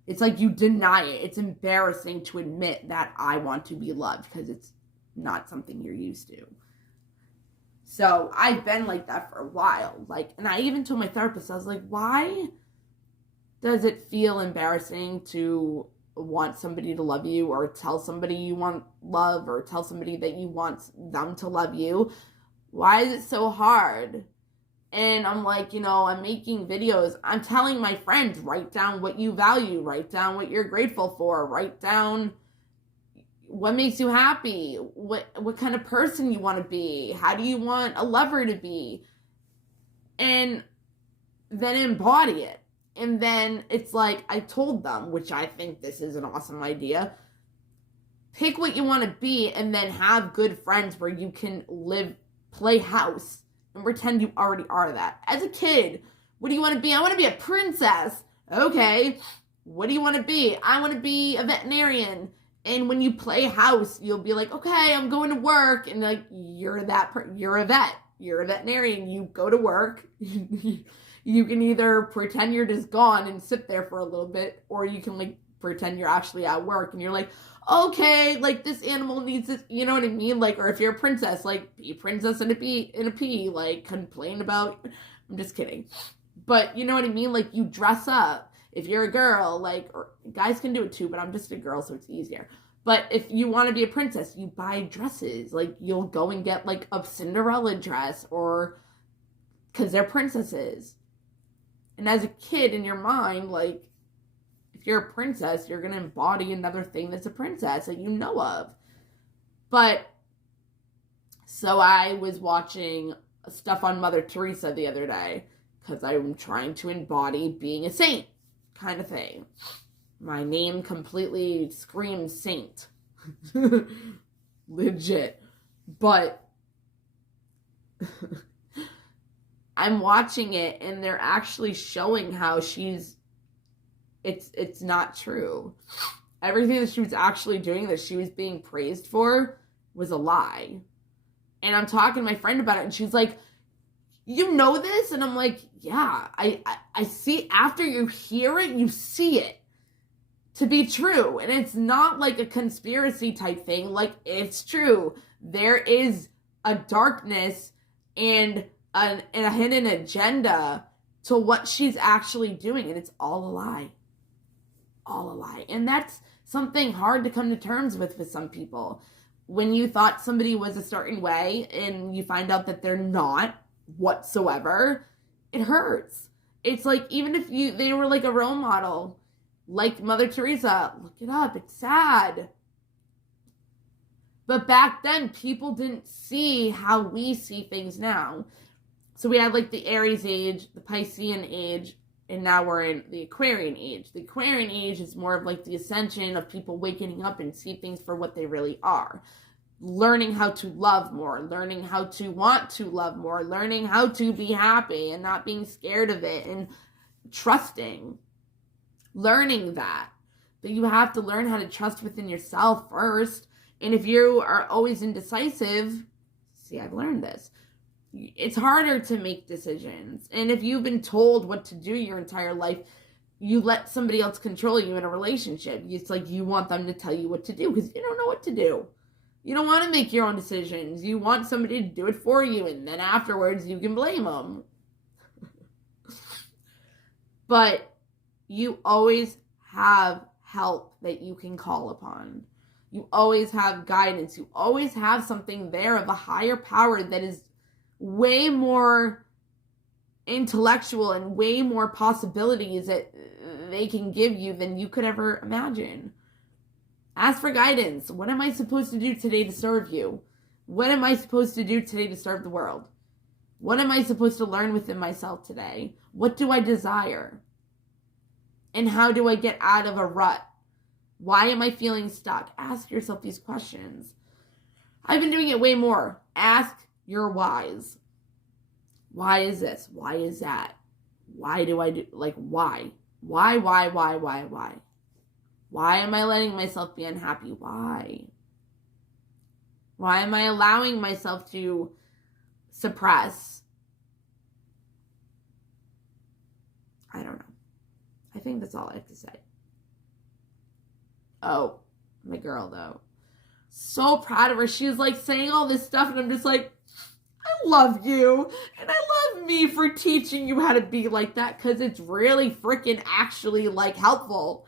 It's like you deny it. It's embarrassing to admit that I want to be loved because it's not something you're used to. So I've been like that for a while. Like, and I even told my therapist, I was like, why does it feel embarrassing to want somebody to love you, or tell somebody you want love, or tell somebody that you want them to love you? Why is it so hard? And I'm like, I'm making videos. I'm telling my friends, write down what you value, write down what you're grateful for, write down what makes you happy, what kind of person you want to be, how do you want a lover to be, and then embody it. And then it's like, I told them, which I think this is an awesome idea, pick what you want to be and then have good friends where you can play house and pretend you already are that. As a kid, what do you want to be? I want to be a princess. Okay, what do you want to be? I want to be a veterinarian. And when you play house, you'll be like, okay, I'm going to work. And like, you're a vet. You're a veterinarian. You go to work. You can either pretend you're just gone and sit there for a little bit, or you can like pretend you're actually at work and you're like, okay, like this animal needs this, you know what I mean? Like, or if you're a princess, like be a princess in a pea, like complain about, I'm just kidding. But you know what I mean? Like you dress up. If you're a girl, like, or guys can do it too, but I'm just a girl, so it's easier. But if you want to be a princess, you buy dresses. Like you'll go and get like a Cinderella dress, or because they're princesses. And as a kid in your mind, like, if you're a princess, you're going to embody another thing that's a princess that you know of. But, so I was watching stuff on Mother Teresa the other day, because I'm trying to embody being a saint, kind of thing. My name completely screams saint. Legit. But I'm watching it and they're actually showing how it's not true. Everything that she was actually doing, that she was being praised for, was a lie. And I'm talking to my friend about it, and she's like, you know this? And I'm like, yeah, I see. After you hear it, you see it to be true. And it's not like a conspiracy type thing. Like, it's true. There is a darkness and a hidden agenda to what she's actually doing. And it's all a lie. All a lie. And that's something hard to come to terms with some people. When you thought somebody was a certain way and you find out that they're not whatsoever, it hurts. It's like, even if they were like a role model, like Mother Teresa, look it up, it's sad. But back then, people didn't see how we see things now. So we had like the Aries age, the Piscean age, and now we're in the Aquarian age. The Aquarian age is more of like the ascension of people waking up and see things for what they really are. Learning how to love more, learning how to want to love more, learning how to be happy and not being scared of it, and trusting. Learning that you have to learn how to trust within yourself first. And if you are always indecisive, see, I've learned this. It's harder to make decisions. And if you've been told what to do your entire life, you let somebody else control you in a relationship. It's like you want them to tell you what to do because you don't know what to do. You don't want to make your own decisions. You want somebody to do it for you, and then afterwards you can blame them. But you always have help that you can call upon. You always have guidance. You always have something there of a higher power that is way more intellectual and way more possibilities that they can give you than you could ever imagine. Ask for guidance. What am I supposed to do today to serve you? What am I supposed to do today to serve the world? What am I supposed to learn within myself today? What do I desire? And how do I get out of a rut? Why am I feeling stuck? Ask yourself these questions. I've been doing it way more. Ask your whys. Why is this? Why is that? Why do I do, like, why? Why? Why am I letting myself be unhappy? Why? Why am I allowing myself to suppress? I don't know. I think that's all I have to say. Oh, my girl, though. So proud of her. She's like saying all this stuff, and I'm just like, I love you. And I love me for teaching you how to be like that, because it's really freaking actually like helpful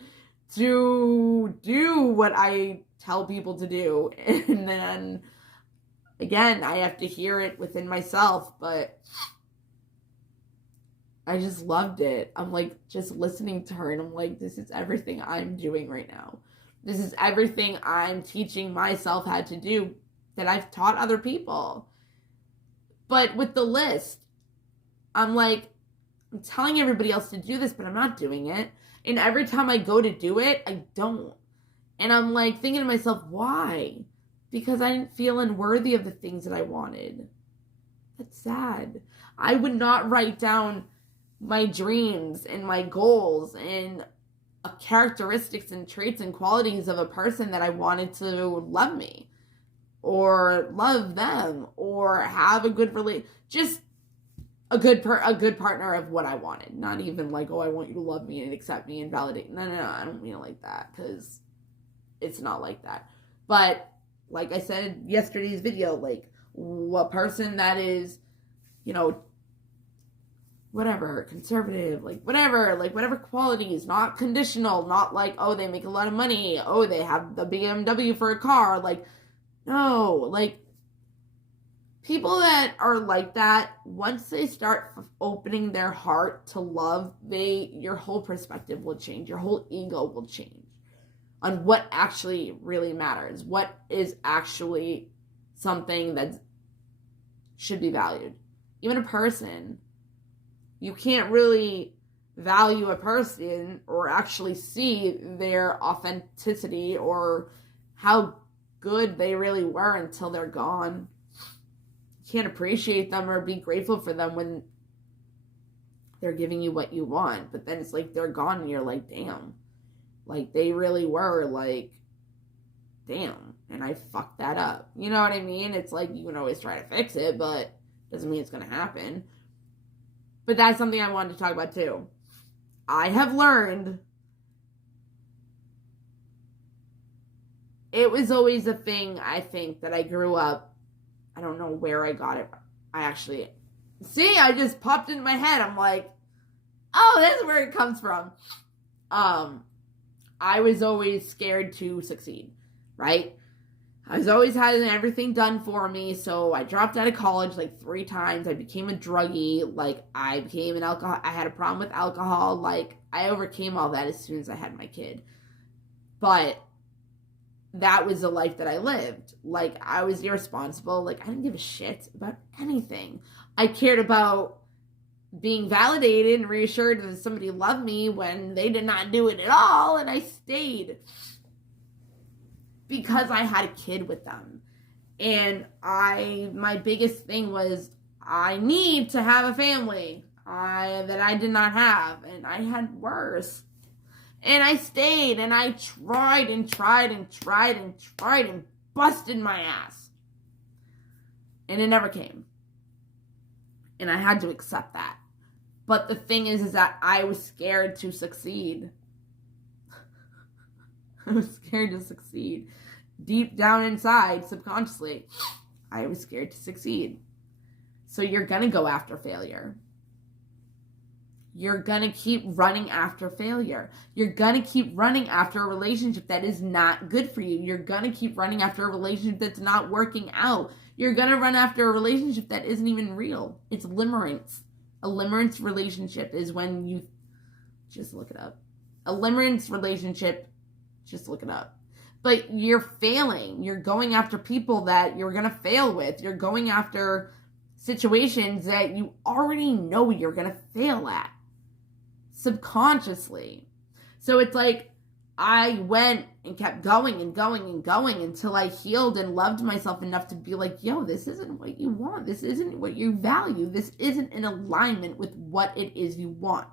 to do what I tell people to do. And then again, I have to hear it within myself, but I just loved it. I'm like just listening to her, and I'm like, this is everything I'm doing right now. This is everything I'm teaching myself how to do that I've taught other people. But with the list, I'm like, I'm telling everybody else to do this, but I'm not doing it. And every time I go to do it, I don't. And I'm like thinking to myself, why? Because I didn't feel unworthy of the things that I wanted. That's sad. I would not write down my dreams and my goals and characteristics and traits and qualities of a person that I wanted to love me or love them or have a good just a good partner of what I wanted. Not even like, oh, I want you to love me and accept me and validate. No, I don't mean it like that, because it's not like that. But like I said yesterday's video, like a person that is, whatever, conservative, whatever qualities, not conditional, not like, oh, they make a lot of money, oh, they have the BMW for a car, like, no, like, people that are like that, once they start opening their heart to love, your whole perspective will change, your whole ego will change on what actually really matters, what is actually something that should be valued. Even a person, you can't really value a person or actually see their authenticity or how good they really were until they're gone. You can't appreciate them or be grateful for them when they're giving you what you want, but then it's like they're gone and you're like, damn, like they really were, like, damn, and I fucked that up. You know what I mean? It's like you can always try to fix it, but doesn't mean it's going to happen. But that's something I wanted to talk about too. I have learned it was always a thing, I think, that I grew up. I don't know where I got it. I just popped into my head. I'm like, oh, that's where it comes from. I was always scared to succeed, right? I was always having everything done for me, so I dropped out of college like 3 times. I became a druggie. Like, I became an alcohol. I had a problem with alcohol. Like, I overcame all that as soon as I had my kid. But that was the life that I lived. Like, I was irresponsible. Like, I didn't give a shit about anything. I cared about being validated and reassured that somebody loved me when they did not do it at all, and I stayed because I had a kid with them. And my biggest thing was, I need to have a family that I did not have, and I had worse. And I stayed, and I tried and tried and tried and tried and busted my ass. And it never came. And I had to accept that. But the thing is that I was scared to succeed. I was scared to succeed. Deep down inside, subconsciously, I was scared to succeed. So you're going to go after failure. You're going to keep running after failure. You're going to keep running after a relationship that is not good for you. You're going to keep running after a relationship that's not working out. You're going to run after a relationship that isn't even real. It's limerence. A limerence relationship is when you... Just look it up. A limerence relationship, just look it up. But you're failing. You're going after people that you're going to fail with. You're going after situations that you already know you're going to fail at. Subconsciously. So it's like I went and kept going and going and going until I healed and loved myself enough to be like, yo, this isn't what you want. This isn't what you value. This isn't in alignment with what it is you want.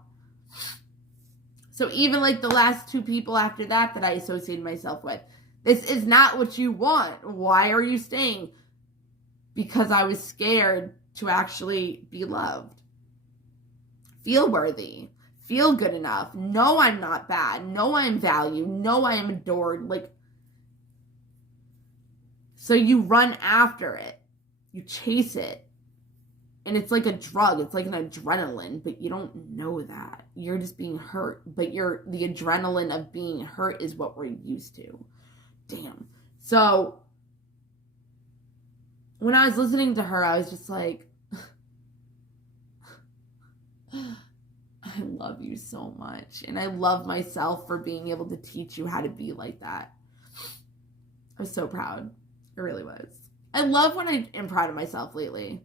So even like the last 2 people after that I associated myself with, this is not what you want. Why are you staying? Because I was scared to actually be loved. Feel worthy. Feel good enough. Know I'm not bad. Know I'm valued. Know I am adored. Like, so you run after it. You chase it. And it's like a drug. It's like an adrenaline, but you don't know that. You're just being hurt. But the adrenaline of being hurt is what we're used to. Damn. So when I was listening to her, I was just like, I love you so much. And I love myself for being able to teach you how to be like that. I was so proud. I really was. I love when I am proud of myself lately.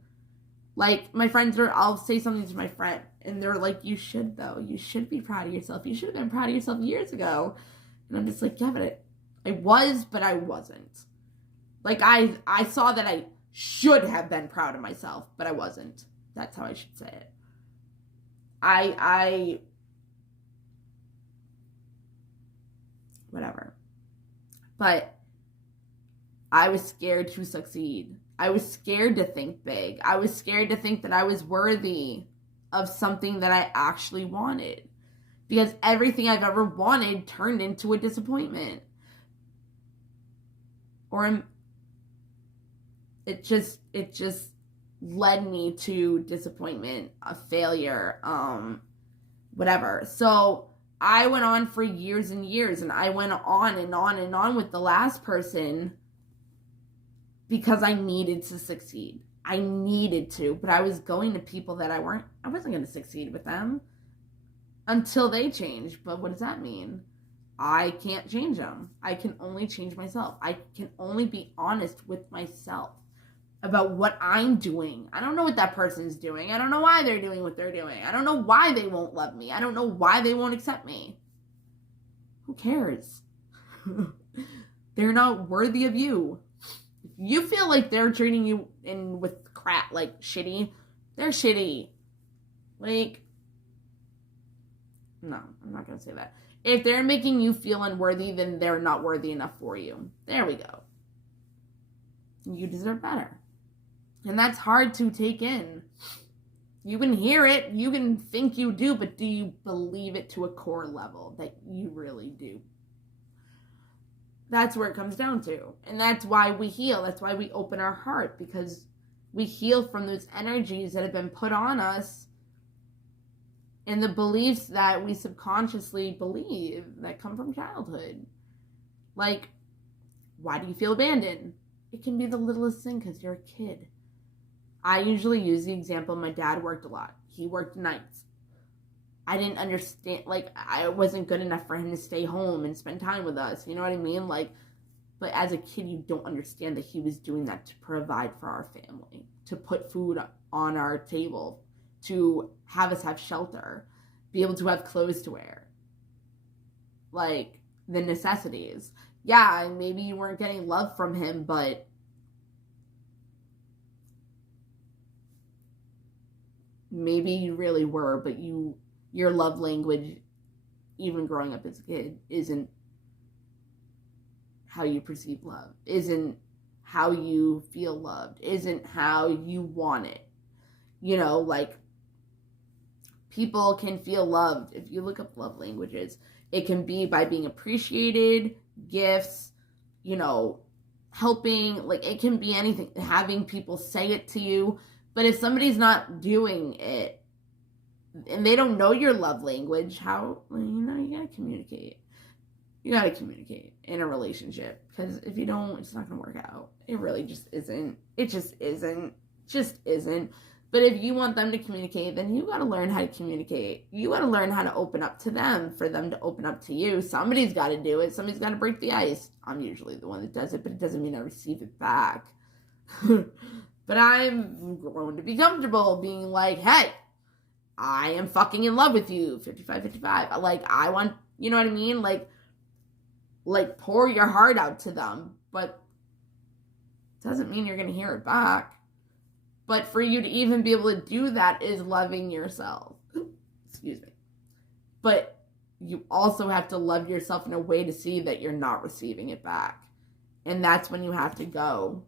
Like, my friends I'll say something to my friend, and they're like, you should, though. You should be proud of yourself. You should have been proud of yourself years ago. And I'm just like, yeah, but I was, but I wasn't. Like, I saw that I should have been proud of myself, but I wasn't. That's how I should say it. Whatever. But I was scared to succeed. I was scared to think big. I was scared to think that I was worthy of something that I actually wanted. Because everything I've ever wanted turned into a disappointment. Or it just led me to disappointment, a failure, whatever. So I went on for years and years, and I went on and on and on with the last person because I needed to succeed. I needed to, but I was going to people that I wasn't going to succeed with them until they changed. But what does that mean? I can't change them. I can only change myself. I can only be honest with myself. about what I'm doing. I don't know what that person's doing. I don't know why they're doing what they're doing. I don't know why they won't love me. I don't know why they won't accept me. Who cares? They're not worthy of you. If you feel like they're treating you in with crap, like shitty, they're shitty. Like, no, I'm not going to say that. If they're making you feel unworthy, then they're not worthy enough for you. There we go. You deserve better. And that's hard to take in. You can hear it, you can think you do, but do you believe it to a core level that you really do? That's where it comes down to. And that's why we heal. That's why we open our heart, because we heal from those energies that have been put on us and the beliefs that we subconsciously believe that come from childhood. Like, why do you feel abandoned? It can be the littlest thing because you're a kid. I usually use the example, my dad worked a lot. He worked nights. I didn't understand, like, I wasn't good enough for him to stay home and spend time with us. You know what I mean? Like, but as a kid, you don't understand that he was doing that to provide for our family, to put food on our table, to have us have shelter, be able to have clothes to wear. Like, the necessities. Yeah, maybe you weren't getting love from him, but maybe you really were, but your love language, even growing up as a kid, isn't how you perceive love, isn't how you feel loved, isn't how you want it. You know, like, people can feel loved. If you look up love languages, it can be by being appreciated, gifts, you know, helping, like, it can be anything, having people say it to you. But if somebody's not doing it and they don't know your love language, how, you know, you gotta communicate. You gotta communicate in a relationship, because if you don't, it's not gonna work out. It really just isn't. It just isn't. Just isn't. But if you want them to communicate, then you gotta learn how to communicate. You gotta learn how to open up to them for them to open up to you. Somebody's gotta do it. Somebody's gotta break the ice. I'm usually the one that does it, but it doesn't mean I receive it back. But I'm grown to be comfortable being like, hey, I am fucking in love with you, 55-55. Like, I want, you know what I mean? Like, pour your heart out to them, but it doesn't mean you're going to hear it back. But for you to even be able to do that is loving yourself. Excuse me. But you also have to love yourself in a way to see that you're not receiving it back. And that's when you have to go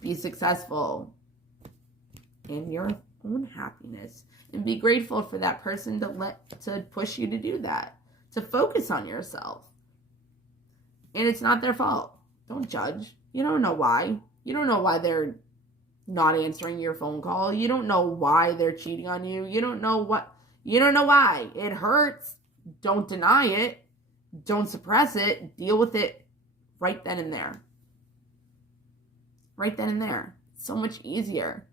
be successful in your own happiness and be grateful for that person to push you to do that, to focus on yourself. And it's not their fault. Don't judge. You don't know why. You don't know why they're not answering your phone call. You don't know why they're cheating on you. You don't know why. It hurts. Don't deny it. Don't suppress it. Deal with it right then and there. Right then and there. So much easier.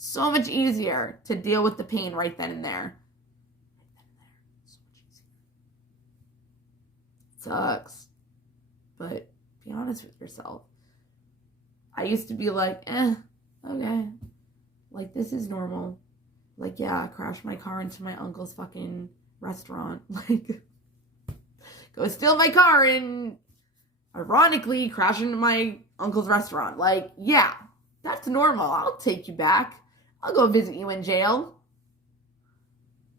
So much easier to deal with the pain right then and there. So much easier. Sucks. But be honest with yourself. I used to be like, okay. Like, this is normal. Like, yeah, I crashed my car into my uncle's fucking restaurant. Like, go steal my car and ironically crash into my uncle's restaurant. Like, yeah, that's normal. I'll take you back. I'll go visit you in jail.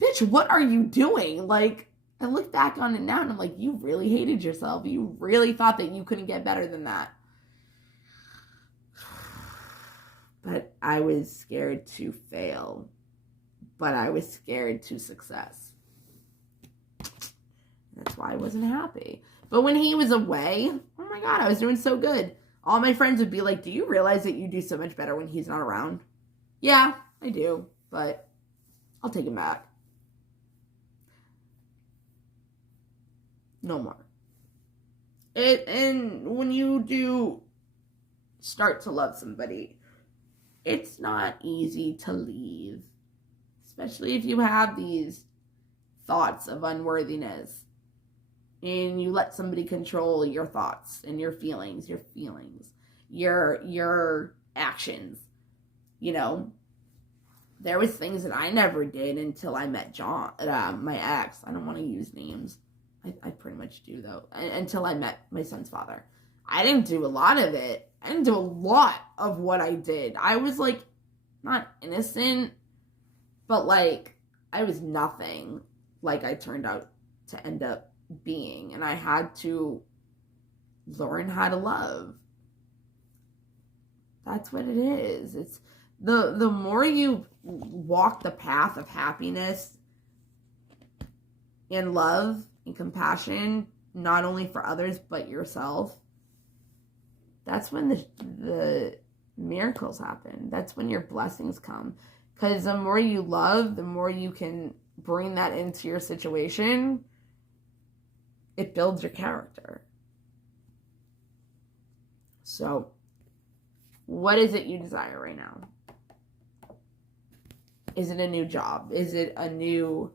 Bitch, what are you doing? Like, I look back on it now and I'm like, you really hated yourself. You really thought that you couldn't get better than that. But I was scared to fail. But I was scared to success. That's why I wasn't happy. But when he was away, oh my God, I was doing so good. All my friends would be like, do you realize that you do so much better when he's not around? Yeah, I do, but I'll take him back. No more. And when you do start to love somebody, it's not easy to leave. Especially if you have these thoughts of unworthiness. And you let somebody control your thoughts and your feelings, your actions. You know, there was things that I never did until I met John, my ex. I don't want to use names. I pretty much do, though. Until I met my son's father. I didn't do a lot of it. I didn't do a lot of what I did. I was, like, not innocent, but, like, I was nothing like I turned out to end up being. And I had to learn how to love. That's what it is. It's the more you walk the path of happiness and love and compassion, not only for others but yourself, that's when the miracles happen. That's when your blessings come. Because the more you love, the more you can bring that into your situation. It builds your character. So, what is it you desire right now? Is it a new job? Is it a new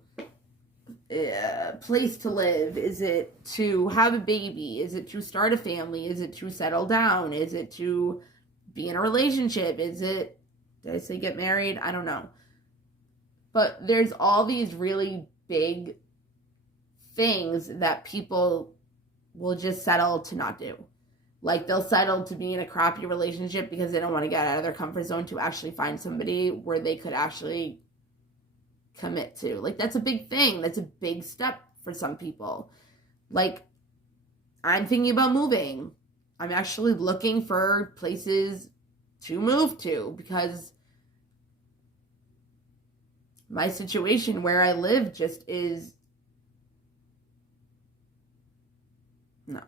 place to live? Is it to have a baby? Is it to start a family? Is it to settle down? Is it to be in a relationship? Is it, did I say get married? I don't know. But there's all these really big things that people will just settle to not do. Like, they'll settle to be in a crappy relationship because they don't want to get out of their comfort zone to actually find somebody where they could actually commit to. Like, that's a big thing. That's a big step for some people. Like, I'm thinking about moving. I'm actually looking for places to move to because my situation where I live just is no.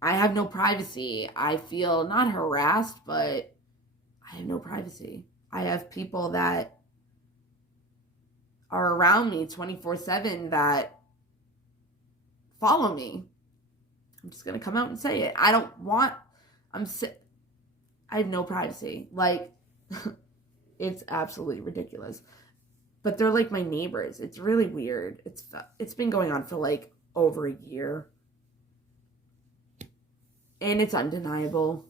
I have no privacy. I feel not harassed, but I have no privacy. I have people that are around me 24/7 that follow me. I'm just going to come out and say it. I have no privacy. Like, it's absolutely ridiculous. But they're like my neighbors. It's really weird. It's been going on for like over a year. And it's undeniable.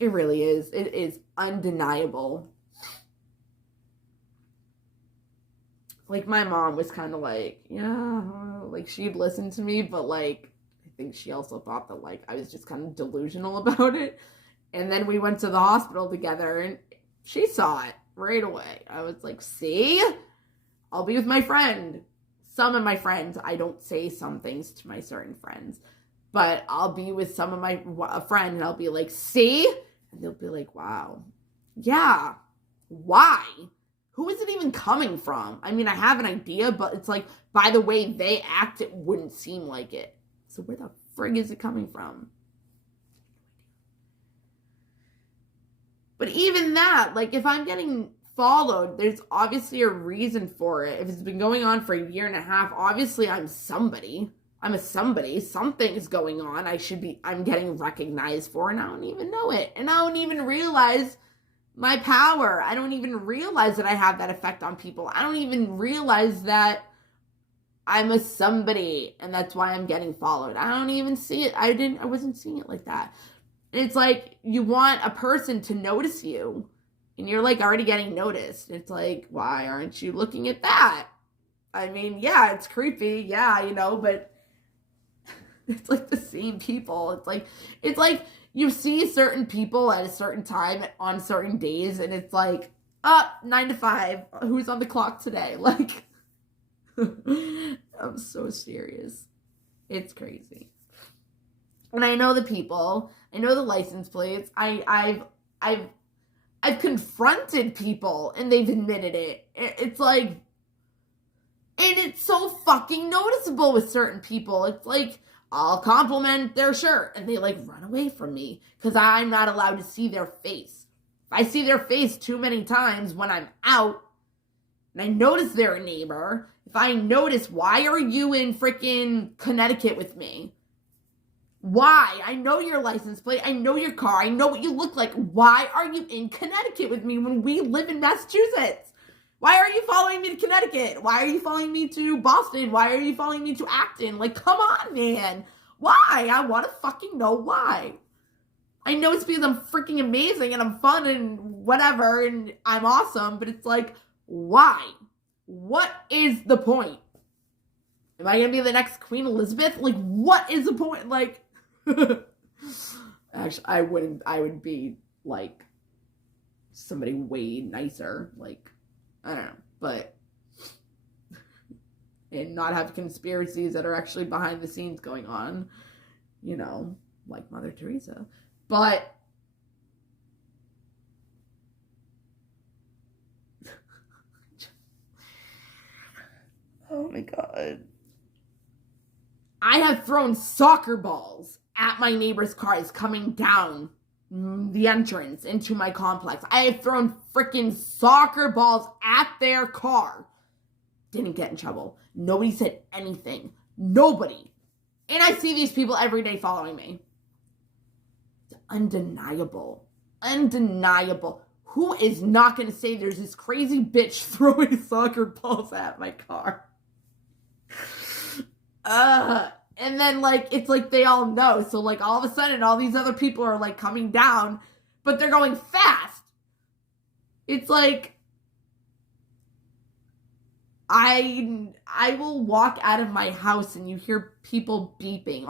It really is. It is undeniable. Like, my mom was kind of like, yeah, like, she'd listen to me, but, like, I think she also thought that, like, I was just kind of delusional about it. And then we went to the hospital together, and she saw it right away. I was like, see? I'll be with my friend. Some of my friends, I don't say some things to my certain friends. But I'll be with some of a friend, and I'll be like, see? And they'll be like, wow. Yeah. Why? Who is it even coming from? I mean, I have an idea, but it's like, by the way they act, it wouldn't seem like it. So where the frig is it coming from? But even that, like, if I'm getting followed, there's obviously a reason for it. If it's been going on for a year and a half, obviously I'm somebody. I'm a somebody. Something's going on. I'm getting recognized for, and I don't even know it. And I don't even realize my power. I don't even realize that I have that effect on people. I don't even realize that I'm a somebody, and that's why I'm getting followed. I don't even see it. I wasn't seeing it like that. And it's like, you want a person to notice you, and you're like already getting noticed. It's like, why aren't you looking at that? I mean, yeah, it's creepy. Yeah, but it's like the same people. It's like you see certain people at a certain time on certain days, and it's like, 9 to 5. Who's on the clock today? Like, I'm so serious. It's crazy. And I know the people. I know the license plates. I've confronted people, and they've admitted it. It's like, and it's so fucking noticeable with certain people. It's like, I'll compliment their shirt, and they, like, run away from me because I'm not allowed to see their face. If I see their face too many times when I'm out, and I notice they're a neighbor, if I notice, why are you in freaking Connecticut with me? Why? I know your license plate. I know your car. I know what you look like. Why are you in Connecticut with me when we live in Massachusetts? Why are you following me to Connecticut? Why are you following me to Boston? Why are you following me to Acton? Like, come on, man. Why? I want to fucking know why. I know it's because I'm freaking amazing and I'm fun and whatever and I'm awesome, but it's like, why? What is the point? Am I going to be the next Queen Elizabeth? Like, what is the point? Like, actually, I would be, like, somebody way nicer. Like, I don't know, but, and not have conspiracies that are actually behind the scenes going on, you know, like Mother Teresa. But, oh my God. I have thrown soccer balls at my neighbor's cars coming down the entrance into my complex. I have thrown freaking soccer balls at their car. Didn't get in trouble. Nobody said anything. Nobody. And I see these people every day following me. It's undeniable. Undeniable. Who is not going to say there's this crazy bitch throwing soccer balls at my car? And then, like, it's like they all know. So, like, all of a sudden, all these other people are, like, coming down, but they're going fast. It's like, I will walk out of my house and you hear people beeping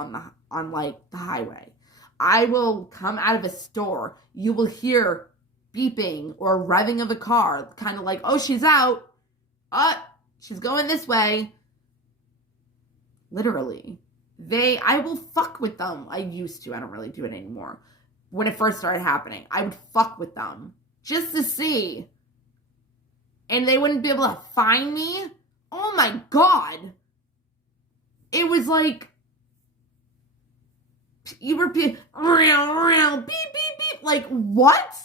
on like, the highway. I will come out of a store. You will hear beeping or revving of a car, kind of like, oh, she's out. She's going this way. Literally. I will fuck with them. I used to. I don't really do it anymore. When it first started happening, I would fuck with them just to see. And they wouldn't be able to find me. Oh my God. It was like, you were beep, beep, beep. Like, what?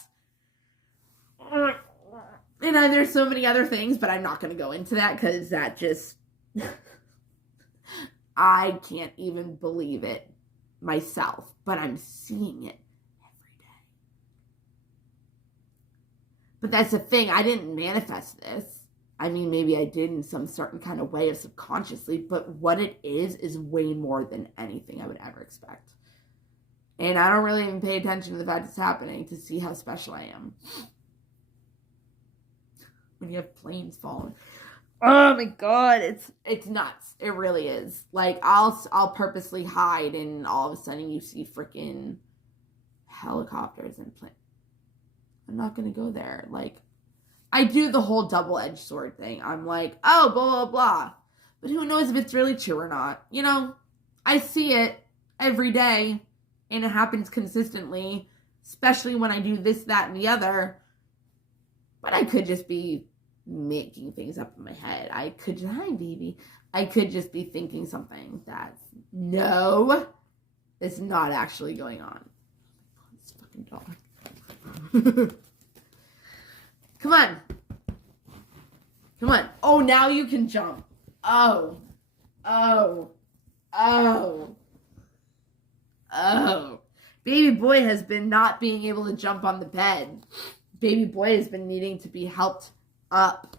And then there's so many other things, but I'm not going to go into that because that just... I can't even believe it myself, but I'm seeing it every day. But that's the thing, I didn't manifest this. I mean, maybe I did in some certain kind of way of subconsciously, but what it is way more than anything I would ever expect. And I don't really even pay attention to the fact it's happening to see how special I am. When you have planes falling. Oh my God, it's nuts. It really is. Like, I'll purposely hide and all of a sudden you see freaking helicopters and planes. I'm not gonna go there. Like, I do the whole double-edged sword thing. I'm like, oh, blah, blah, blah. But who knows if it's really true or not. You know, I see it every day and it happens consistently, especially when I do this, that, and the other. But I could just be making things up in my head. I could just be thinking something that it's not actually going on. This fucking dog. Come on. Oh, now you can jump. Oh. Baby boy has been not being able to jump on the bed. Baby boy has been needing to be helped up.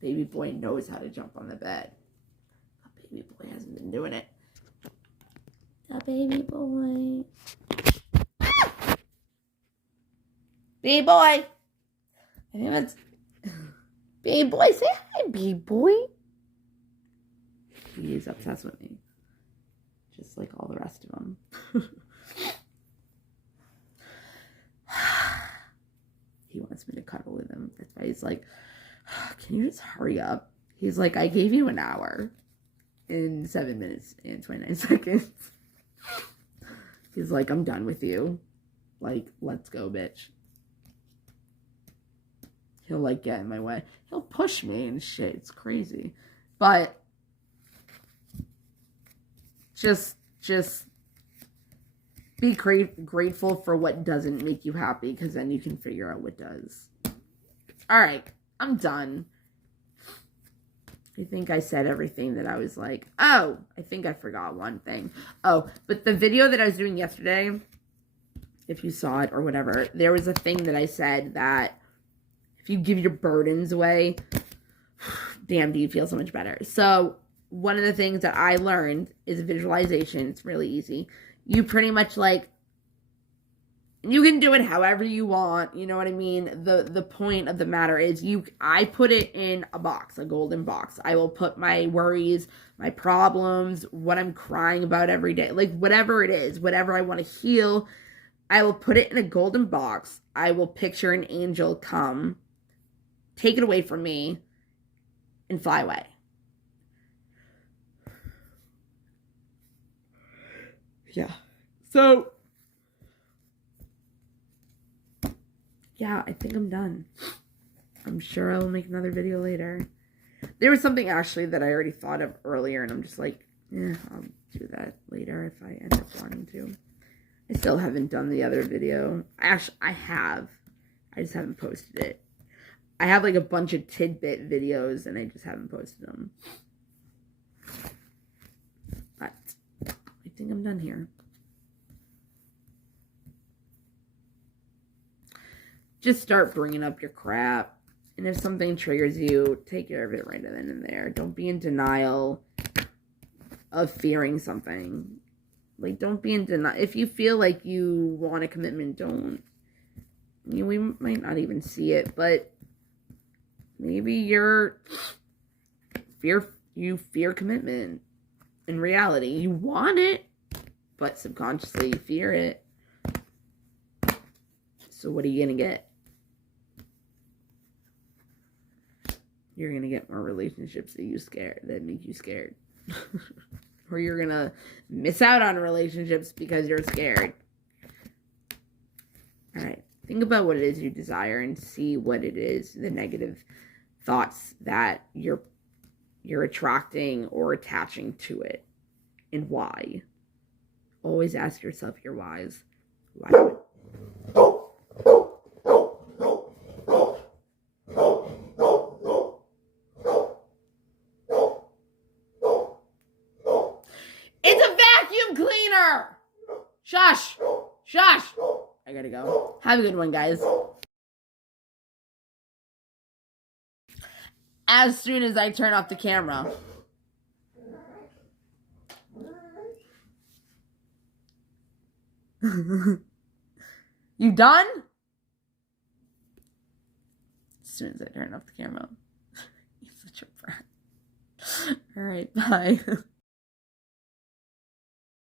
Baby boy knows how to jump on the bed. But baby boy hasn't been doing it. The baby boy. Ah! Baby boy. I think that's... Baby boy, say hi, baby boy. He is obsessed with me. Just like all the rest of them. He wants me to cuddle with him. That's why he's like, can you just hurry up? He's like, I gave you an hour in 7 minutes and 29 seconds. He's like, I'm done with you. Like, let's go, bitch. He'll, like, get in my way. He'll push me and shit. It's crazy. But just be grateful for what doesn't make you happy, because then you can figure out what does. Alright, I'm done. I think I said everything that I was like, oh, I think I forgot one thing. Oh, but the video that I was doing yesterday, if you saw it or whatever, there was a thing that I said that if you give your burdens away, damn, do you feel so much better. So one of the things that I learned is visualization. It's really easy. You pretty much, like, You can do it however you want, you know what I mean? The point of the matter is I put it in a box, a golden box. I will put my worries, my problems, what I'm crying about every day, like whatever it is, whatever I want to heal, I will put it in a golden box. I will picture an angel come, take it away from me, and fly away. Yeah. So yeah, I think I'm done. I'm sure I'll make another video later. There was something actually that I already thought of earlier, and I'm just like, I'll do that later if I end up wanting to. I still haven't done the other video. Actually, I have. I just haven't posted it. I have like a bunch of tidbit videos, and I just haven't posted them. But I think I'm done here. Just start bringing up your crap. And if something triggers you, take care of it right then and there. Don't be in denial of fearing something. Like, don't be in denial. If you feel like you want a commitment, don't. I mean, we might not even see it, but maybe you fear commitment. In reality, you want it, but subconsciously you fear it. So what are you going to get? You're going to get more relationships that make you scared. Or you're going to miss out on relationships because you're scared. All right. Think about what it is you desire and see what it is, the negative thoughts that you're attracting or attaching to it, and why. Always ask yourself your whys. Why? Shush! Shush! I gotta go. Have a good one, guys. As soon as I turn off the camera. You done? As soon as I turn off the camera. You're such a brat. Alright, bye.